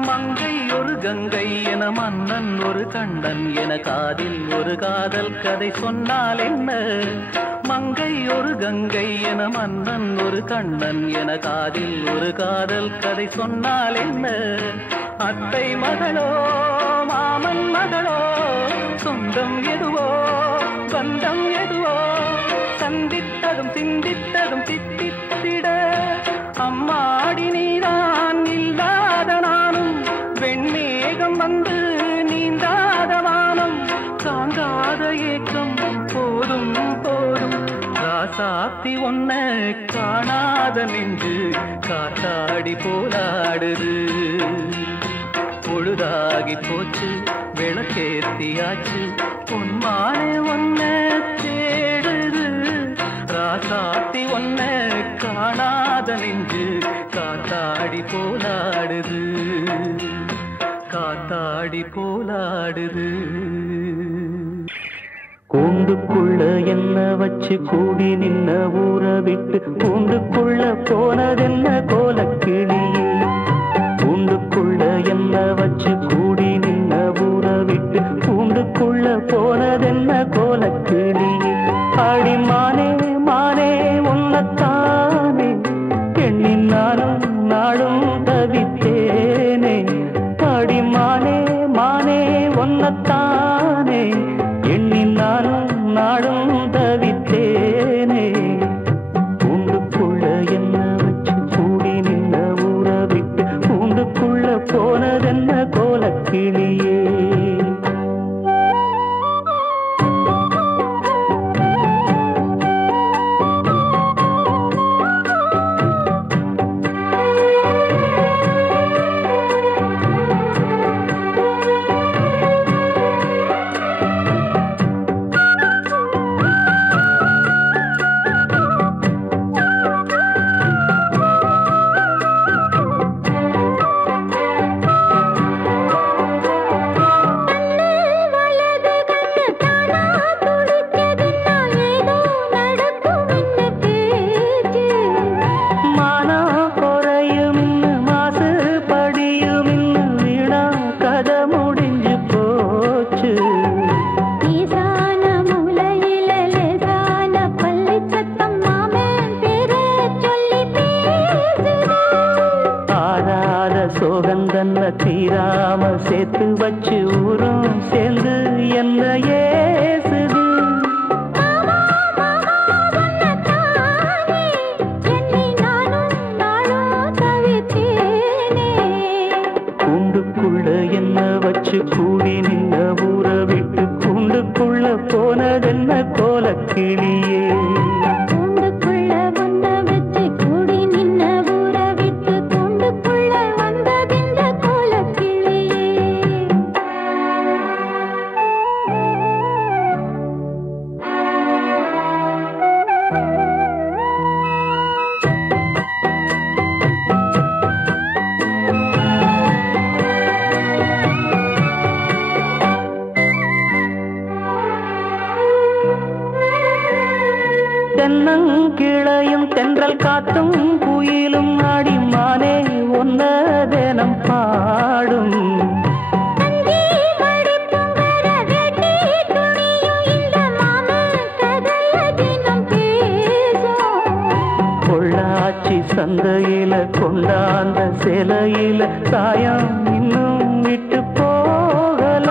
மங்கை ஒரு கங்கை என மன்னன் ஒரு கண்ணன் என காதில் ஒரு காதல் கதை சொன்னால் என்ன. மங்கை ஒரு கங்கை என மன்னன் ஒரு கண்ணன் என காதில் ஒரு காதல் கதை சொன்னால் என்ன. அத்தை மகளோ மாமன் மகளோ சொந்தம் எதுவோ பந்தம் எதுவோ சந்தித்ததும் சிந்தித்ததும் தித்தித்திட அம்மாடி நீதான் இல்லாத நானும் வெண்மேகம் வந்து நீந்தாத வானம் தாங்காத ஏக்கம் போதும் போதும். ராசாத்தி ஒன்ன காணாத நெஞ்சு காத்தாடி போலாடுது. பொழுதாகி போச்சு விளக்கேத்தியாச்சு பொன்மானே ஒன்ன தேடுது. ராசாத்தி ஒன்ன காணாத நெஞ்சு காத்தாடி போலாடுது. காத்தாடி போலாடுது. கூண்டுக்குள்ள என்ன வச்சு கூடி நின்ன ஊற விட்டு கூண்டுக்குள்ள போனதென்ன கோலக்கிளியே. கூண்டுக்குள்ள என்ன வச்சு கூடி நின்ன ஊற விட்டு கூண்டுக்குள்ள போனதென்ன கோலக்கிளியே. ஆடி மானே மானே உன்னத்தானே எண்ணி நானும் நாடும் தவித்தேனே. ஆடி மானே மானே உன்னத்தானே எண்ணி நானும் நாடும் தவித்தேனே. கூண்டுக்குள்ள என்ன வச்சு கூடி நின்ன ஊற விட்டு கூண்டுக்குள்ள கோலக்கிளியே. தீராம சேர்த்து வச்சு ஊரும் சேர்ந்து என்ன ஏசுது. கூண்டுக்குள்ள என்ன வச்சு கூடி நின்ன ஊற விட்டு கூண்டுக்குள்ள போனதென்ன கோலக்கிளியே. தென்னங்கிளையும் தென்றல் காத்தும் குயிலும் ஆடிமானே ஒன்ன தினம் பாடும். பொள்ளாச்சி சந்தையில கொண்டாந்த சிலையில சாயம் இன்னும் விட்டு போகல.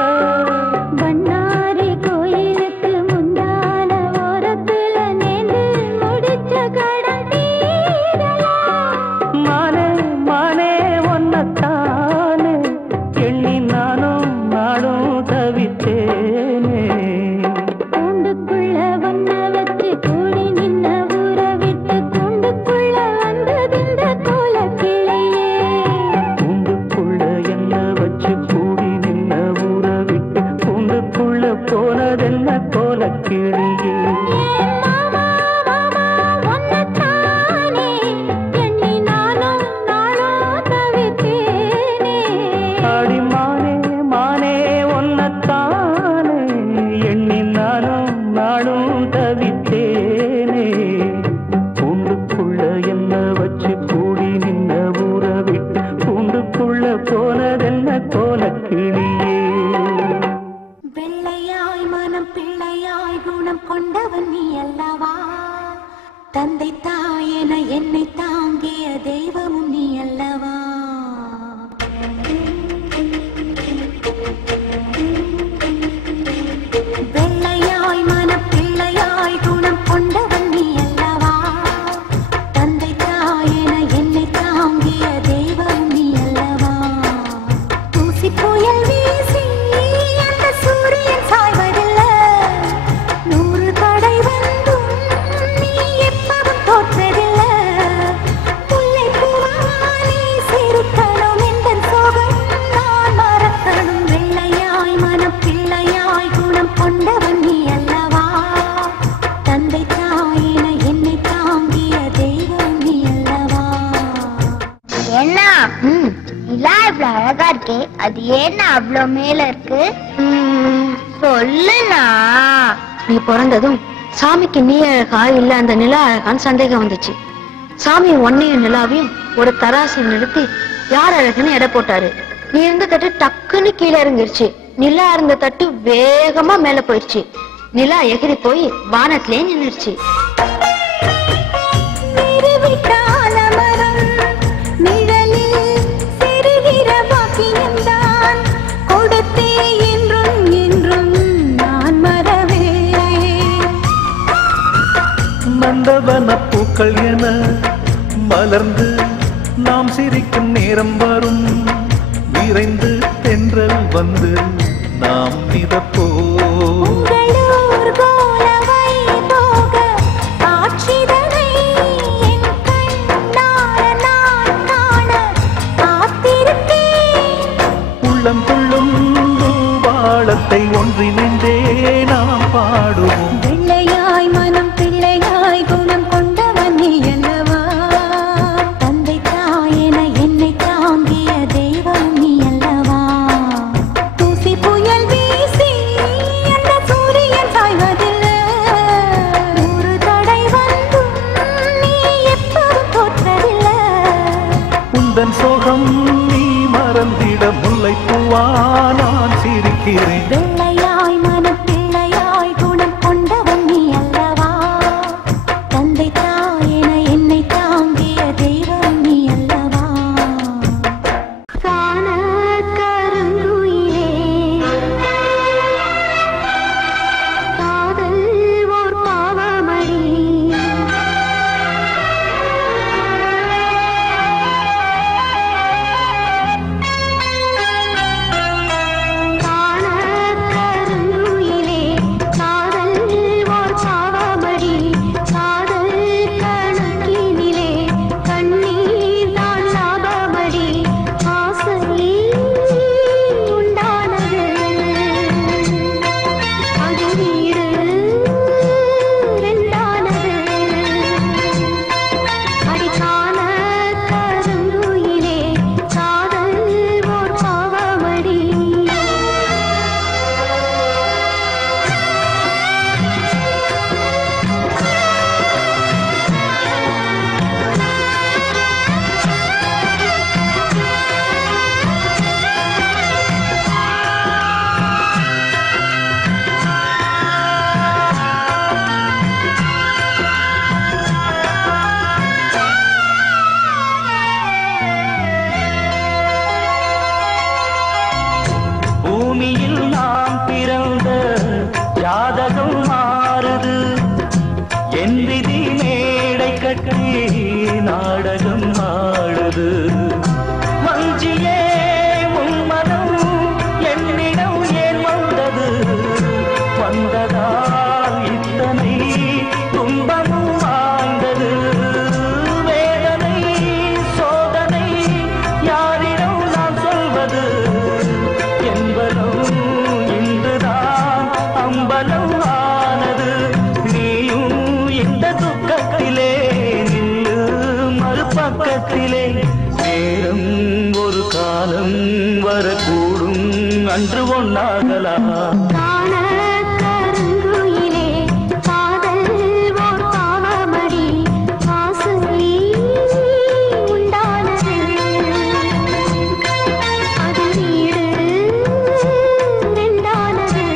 தந்தை தாயென என்னை தாங்கிய தெய்வமும் நீ அல்லவா. வெள்ளையாய் மனப்பிள்ளையாய் குணம் கொண்டவன் நீ அல்லவா. தந்தை தாயென என்னை தாங்கிய தெய்வம் நீ அல்லவா. தூசி புயல் வீசி அந்த சூரியன் சாய்வதில்லை. 100 தடை வந்தும் நீ எப்பவும் தோற்றதில்லை. முல்லை பூவானே சிரிக்கணும் எந்த சோகம் நான் மறக்கணும். வெள்ளையாய் மனப்பிள்ளையாய் குணம் கொண்டவன் நீ அல்லவா. தந்தை தாயின என்னை தாங்கிய தெய்வம் நீ அல்லவா. என்ன நிலா இவ்வளவு அழகா இருக்கே, அது ஏன்னா அவ்வளவு மேல இருக்கு? சொல்லுனா. நீ பிறந்ததும் சாமிக்கு நீ அழகா இல்ல அந்த நிலா அழகான்னு சந்தேகம் வந்துச்சு. சாமி ஒன்னையும் நிலாவையும் ஒரு தராசில் நிறுத்தி யார் அழகுன்னு எடை போட்டாரு. நீ இருந்த தட்டு டக்குன்னு கீழே இறங்கிருச்சு. நிலா இருந்த தட்டு வேகமா மேல போயிடுச்சு. நிலா எகிரி போய் வானத்திலே நின்னுருச்சு. நந்தவன பூக்கள் என மலர்ந்து நாம் சிரிக்கும் நேரம் வரும். விரைந்து தென்றல் வந்து நாம் மிதப்போம். உங்களூர் கோலவை போக காட்சிதனை என் கண்ணார நான் காண காத்திருக்கேன். உள்ளம் துள்ளும் வாழத்தை ஒன்றிணைந்தே நாம் பாடுவோம். வெள்ளையாய் மனம் பிள்ளையாய் குணம் கொண்டவன் நீ அல்லவா? தந்தை தாயென என்னை தாங்கிய தெய்வம் நீ அல்லவா? தூசி புயல் வீசி அந்த சூரியன் சாய்வதில்லை. ஒரு தடை வந்தும் நீ எப்போதும் தோற்றதில்லை. உந்தன் சோகம் நீ மறந்திட முல்லைப்பூவா நான் சிரிக்கிறேன். வெள்ளையாய் மனம் பிள்ளையாய் குணம் கொண்டவன் நீ அல்லவா? தந்தை தாயென என்னை தாங்கிய தெய்வம் நீ அல்லவா? காண கருங்குயிலே காதல் ஓர் பாவமடி. காண கருங்குயிலே காதல் ஓர் பாவமடி. காதல் கணக்கினிலே கண்ணீர் தான் லாபமடி. ஆசை உண்டானது அது வீடு ரெண்டானது. அடிக்கான கருங்குயிலே காதல் ஓர் பாவமடி. பூமியில் நாம் பிறந்த ஜாதகம் மாறுது. என் விதி மேடை கட்டி நாடகம் ஆடுது. வஞ்சியே உன்மனம் என்னிடம் ஏன் வந்தது? வந்ததால் இத்தனை துன்பமும் வாழ்ந்தது. வேதனை சோதனை யாரிடம் நான் சொல்வது? என்பதும் இன்றுதான் அம்பலம் ஆனது. நீயும் இந்த துக்கத்திலே நின்று மறுபக்கத்திலே. நேரம் ஒரு காலம் வரக்கூடும் அன்று ஒன்னாகலாம். காண கருங்குயிலே காதல் ஓர் பாவமடி. ஆசை உண்டானது அது வீடு ரெண்டானது.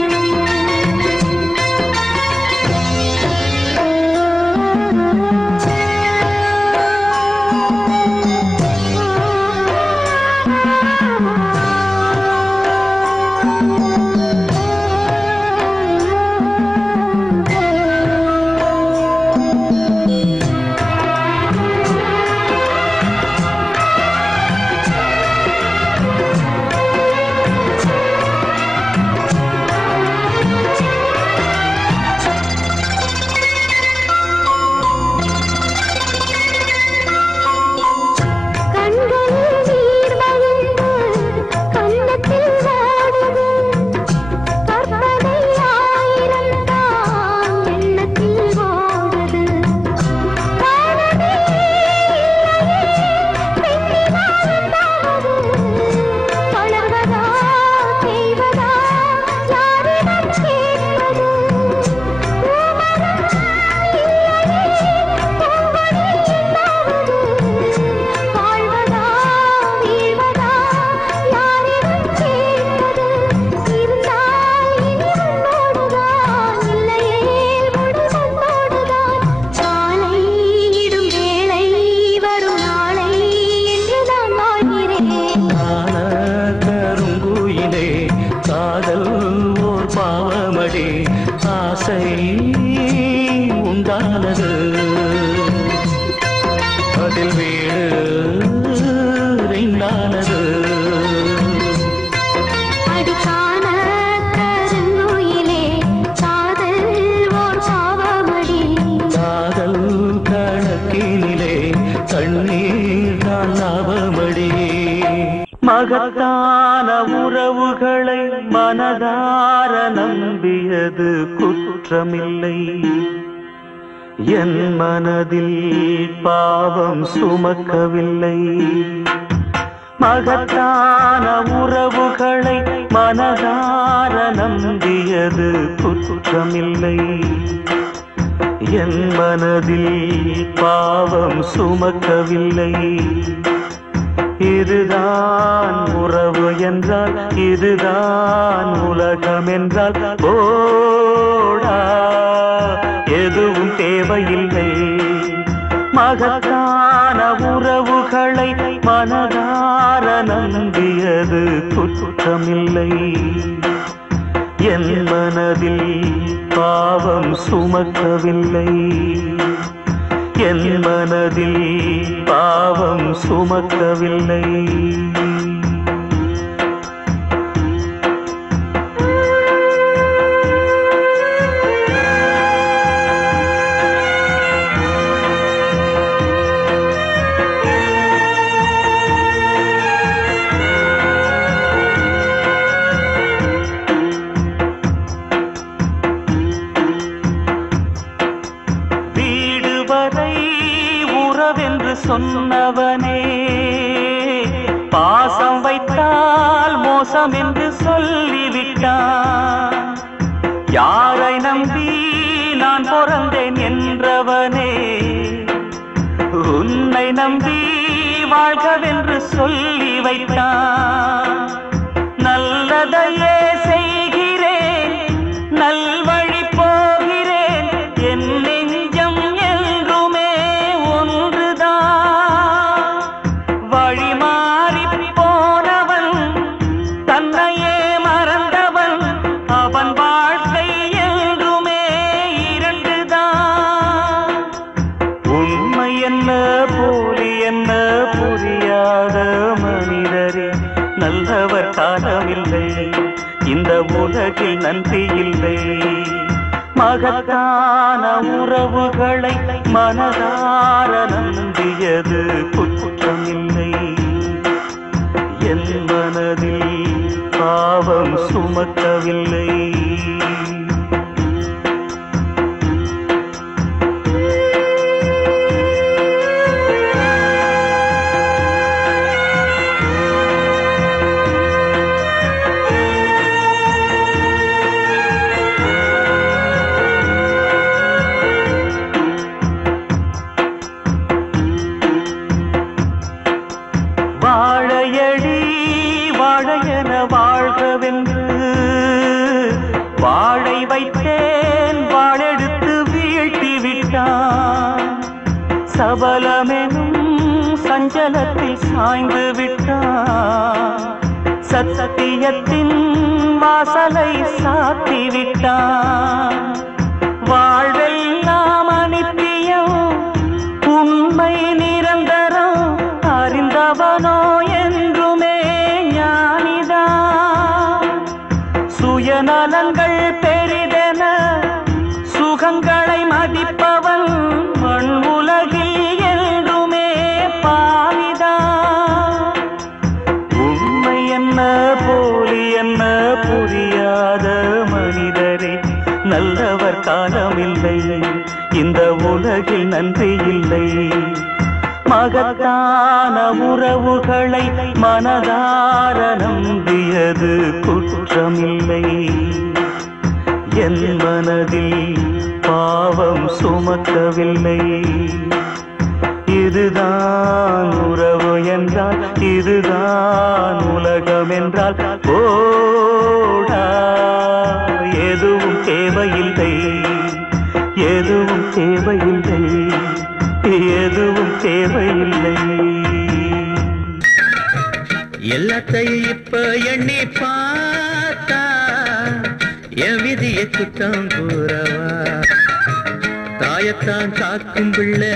மகத்தான உறவுகளை மனதார நம்பியது குற்றமில்லை. என் மனதில் பாவம் சுமக்கவில்லை. மகத்தான உறவுகளை மனதார நம்பியது குற்றமில்லை. என் மனதில் பாவம் சுமக்கவில்லை. இதுதான் உறவு என்றால், இதுதான் உலகம் என்றால் போடா, எதுவும் தேவையில்லை. மகத்தான உறவுகளை மனதார நம்பியது குற்றமில்லை. என் மனதில் பாவம் சுமக்கவில்லை. என் மனதில் பாவம் சுமக்கவில்லை. சொன்னவனே பாசம் வைத்தால் மோசம் என்று சொல்லிவிட்டான். யாரை நம்பி நான் பிறந்தேன் என்றவனே உன்னை நம்பி வாழ்கவென்று சொல்லி வைத்தான். நல்லதையே செய்கிறேன், நல்வழி போகிறேன், என் நெஞ்சம் என்றுமே ஒன்றுதான். வழி மாறி போனவன், தன்னையே மறந்தவன், அவன் வாழ்க்கை என்றுமே இரண்டுதான். உண்மை என்ன போலி என்ன புரியாத மனிதரே, நல்லவர் காலமில்லை, இந்த உலகில் நன்றி இல்லை. மகத்தான உறவுகளை மனதார நம்பியது குற்றமில்லை. என் மனதில் பாவம் சுமக்கவில்லை. வாழையடி வாழையன வாழ்கவென்று வாழை வைத்தேன், வாழெடுத்து வீழ்த்தி விட்டான். சபலமெனும் சஞ்சலத்தில் சாய்ந்து விட்டான். சத்தியத்தின் வாசலை சாத்தி விட்டான். வாழ்வெல்லாம் அனித்தியம், உண்மை நிரந்தரம், அறிந்தவனோ என்றுமே ஞானிதான். சுயநலங்கள் பெரிதென சுகங்களை மதிப்பவன் மண் உலகில் என்றுமே பாவிதான். உண்மை என்ன போலி என்ன புரியாத மனிதரே, நல்லவர் காலமில்லை, இந்த உலகில் நன்றி இல்லை. மகத்தான உறவுகளை மனதார நம்பியது குற்றமில்லை. என் மனதில் பாவம் சுமக்கவில்லை. இதுதான் உறவு என்றால், இதுதான் உலகம் என்றால் போடா, எதுவும் தேவையில்லை, எதுவும் தேவையில்லை, எதுவும் தேவையில்லை. எல்லாத்தையும் இப்ப எண்ணி பார்த்தா என் விதிய குற்றம் கூறவா? தாயத்தான் காக்கும் பிள்ளை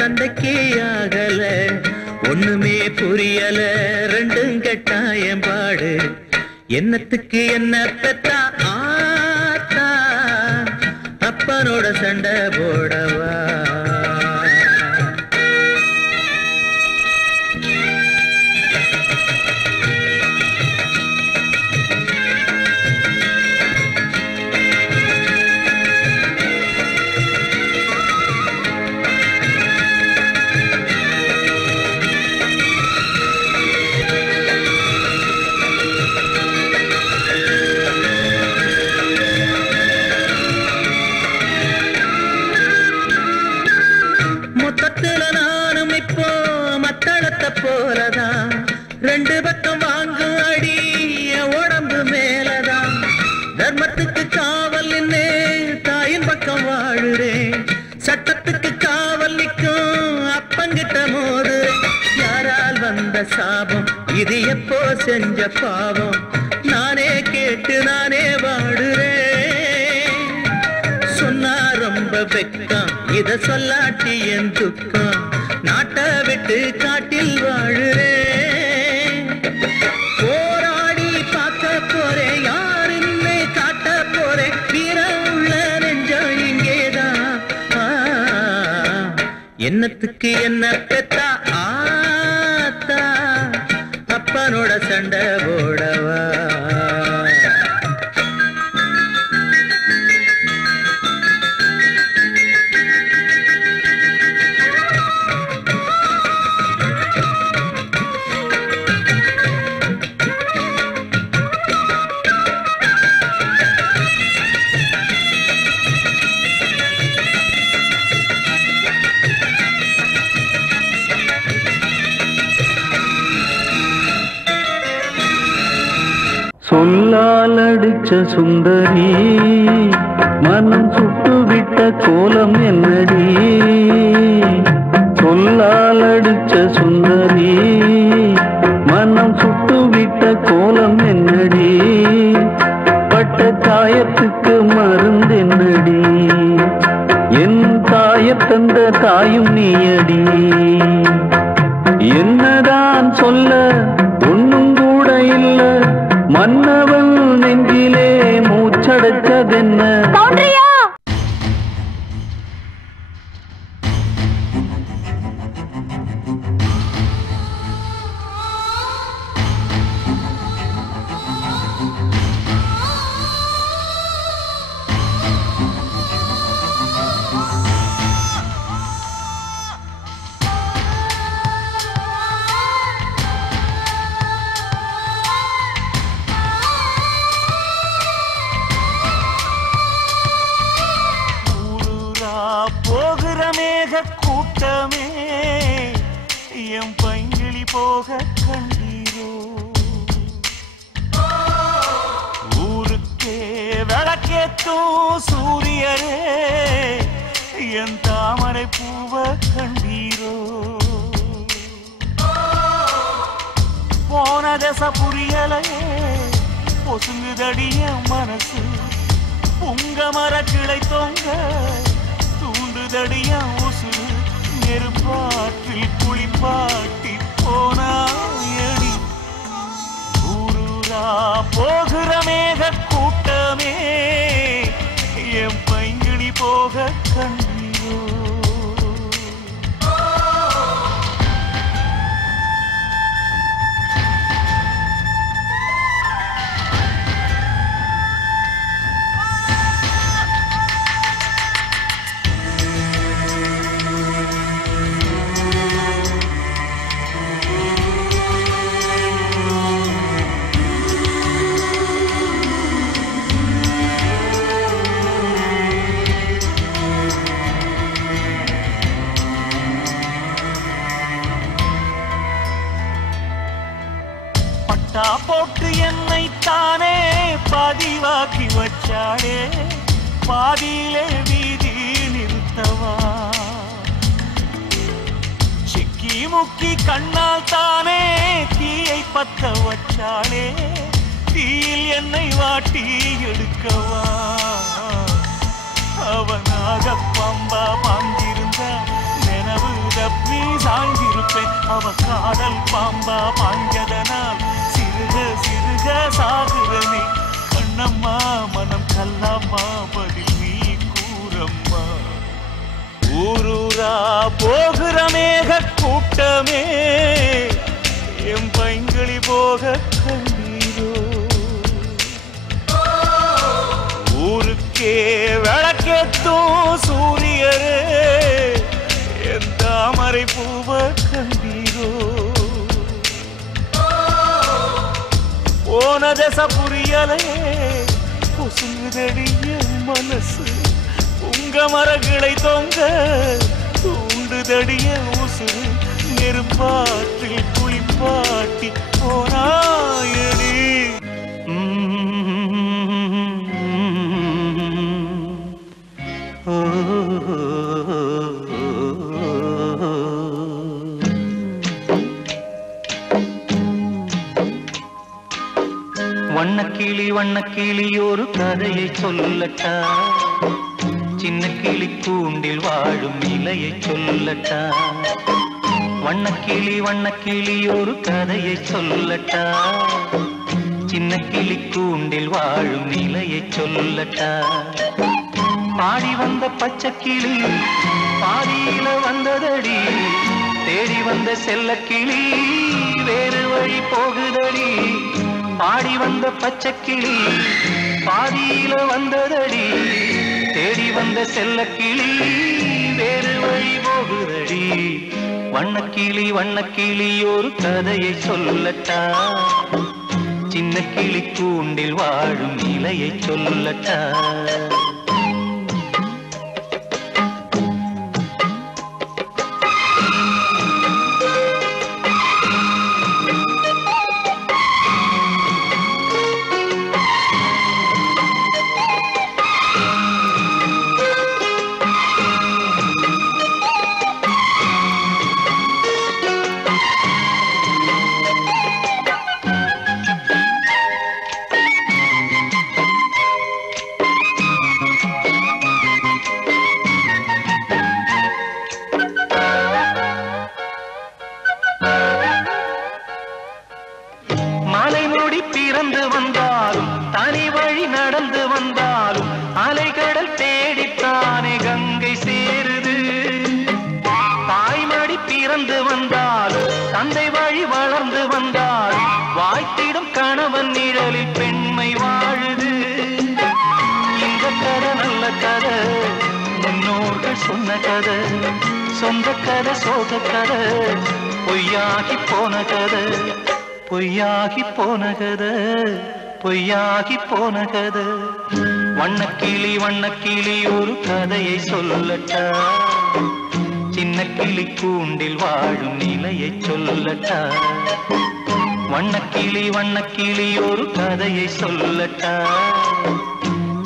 தந்தைக்கே ஆகல, ஒண்ணுமே புரியல, ரெண்டும் கெட்டாயம் பாடு. என்னத்துக்கு என்ன பெத்தா ஆத்தா, அப்பனோட சண்டை போடவா? சாபம் இது எப்போ செஞ்ச பாவம் நானே கேட்டு நானே வாடுறேன் சொன்னா ரொம்ப வெக்கம் இத சொல்லாட்டி என் துக்கம் நாட்டை விட்டு காட்டில் வாழுறேன் போராடி பார்க்க போறேன் யாருன்னு காட்ட போறேன் வீரம் உள்ள நெஞ்சம் இங்கேதான் என்னத்துக்கு என்ன பெத்தா ஆத்தா அப்பனோட சண்டை போடவா சொல்லால் அடிச்ச சுந்தரி மனம் சுட்டுவிட்ட கோலம் என்னடி சொல்லால் அடிச்ச சுந்தரி மனம் சுட்டுவிட்ட கோலம் என்னடி பட்ட காயத்துக்கு மருந்து என்னடி என் தாயத் தந்த தாயும் நீயடி என்னதான் சொல்ல ஒன்னும் கூட இல்ல மன்னவன் நெஞ்சிலே மூச்சடைச்சதென்ன போகிற மேக கூட்டமே எம் பைங்கிளி போக கண்டீரோ ஊருக்கே விளக்கேத்தும் சூரியரே என் தாமரை பூவ கண்டீரோ போன தச புரியலையே பொசுங்குதடிய மனசு உங்க மர கிளை தொங்க தூண்டுதடியா உசுறு நெருப்பாற்றில் குளிப்பாட்டி போனாயடி ஊரூரா போகிற மேக கூட்டமே என் பைங்கிளி போக கண்டீரோ போட்டு என்னை தானே பதிவாக்கி வச்சாடே பாதியிலே வீதி நிறுத்தவா சிக்கி முக்கி கண்ணால் தானே தீயை பத்த வச்சாடே தீயில் என்னை வாட்டி எடுக்கவா அவனாக பம்பா பாஞ்சிருந்த நினைவு தப்பி சாய்ந்திருப்பேன் அவ காதல் பாம்பா பாஞ்சதனால் சிறுக சிறுக சாகுறனே கண்ணம்மா மனம் கல்லாமா பதில் நீ கூறம்மா ஊரூரா போகிற மேக கூட்டமே எம் பைங்கிளி போக கண்டீரோ ஊருக்கே விளக்கேத்தும் சூரியரே என் தாமரை பூவ கண்டீரோ போன தச புரியலையே பொசுங்குதடிய மனசு உங்க மரகிளை தொங்க தூண்டுதடிய உசுறு நெருப்பாற்றில் குளிப்பாட்டி போனாயடி வண்ணக்கிளி ஒரு கதையை சொல்லட்டா, சின்ன கிளி கூண்டில் வாழும் நிலையை சொல்லட்டா. வண்ணக்கிளி ஒரு கதையை சொல்லட்டா, சின்ன கிளி கூண்டில் வாழும் நிலையை சொல்லட்டா. பாடி வந்த பச்சை கிளி பாதியில வந்ததடி, தேடி வந்த செல்ல கிளி வேறு வழி போகுதடி. பாடி வந்த பச்சை கிளி பாதியில வந்ததடி, தேடி வந்த செல்ல கிளி வேறு வழி போகுதடி. வண்ணக்கிளி ஒரு கதையை சொல்லட்டா, சின்ன கிளி கூண்டில் வாழும் நிலையை சொல்லட்டா. சொன்ன கதை சொந்த கதை சோக கதை, பொய்யாகி போன கதை பொய்யாகி போன கதை பொய்யாகி போன கதை. வண்ணக்கிளி ஒரு கதையை சொல்லட்டா, சின்ன கிளி கூண்டில் வாழும் நிலையை சொல்லட்டா. வண்ணக்கிளி ஒரு கதையை சொல்லட்டா,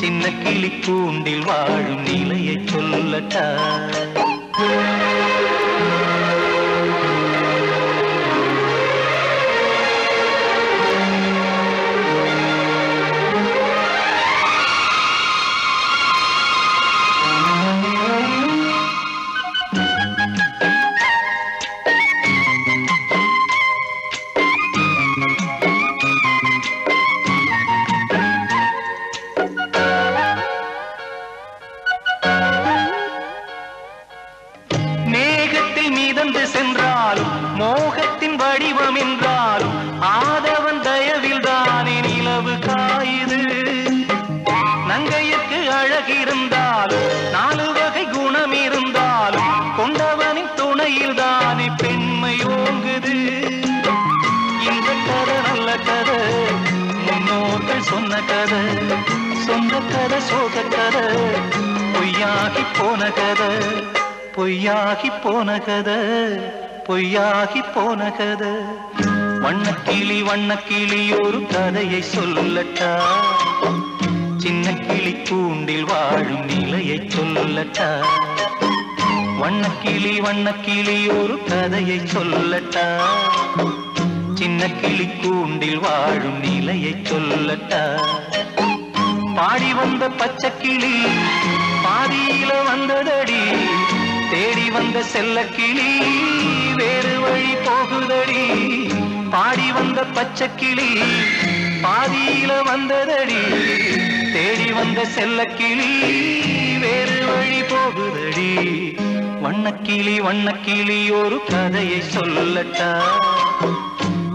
சின்ன கிளி கூண்டில் வாழும் நிலையை சொல்லட்டா. சொன்ன கதை சொந்த கதை சோக கதை, பொய்யாகி போன கதை பொய்யாகி போன கதை பொய்யாகி போன கதை. வண்ணக்கிளி ஒரு கதையை சொல்லட்டா, சின்ன கிளி கூண்டில் வாழும் நிலையை சொல்லட்டா. வண்ணக்கிளி ஒரு கதையை சொல்லட்டா, சின்ன கிளி கூண்டில் வாழும் நிலையை சொல்லட்டா. பாடி வந்த பச்சை கிளி பாதியில வந்ததடி, தேடி வந்த செல்ல கிளி வேறு வழி போகுதடி. பாடி வந்த பச்சை கிளி பாதியில வந்ததடி, தேடி வந்த செல்ல கிளி வேறு வழி போகுதடி. வண்ணக்கிளி ஒரு கதையை சொல்லட்டா,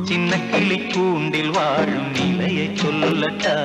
சின்ன கிளி கூண்டில் வாழும் நிலையை சொல்லட்டா.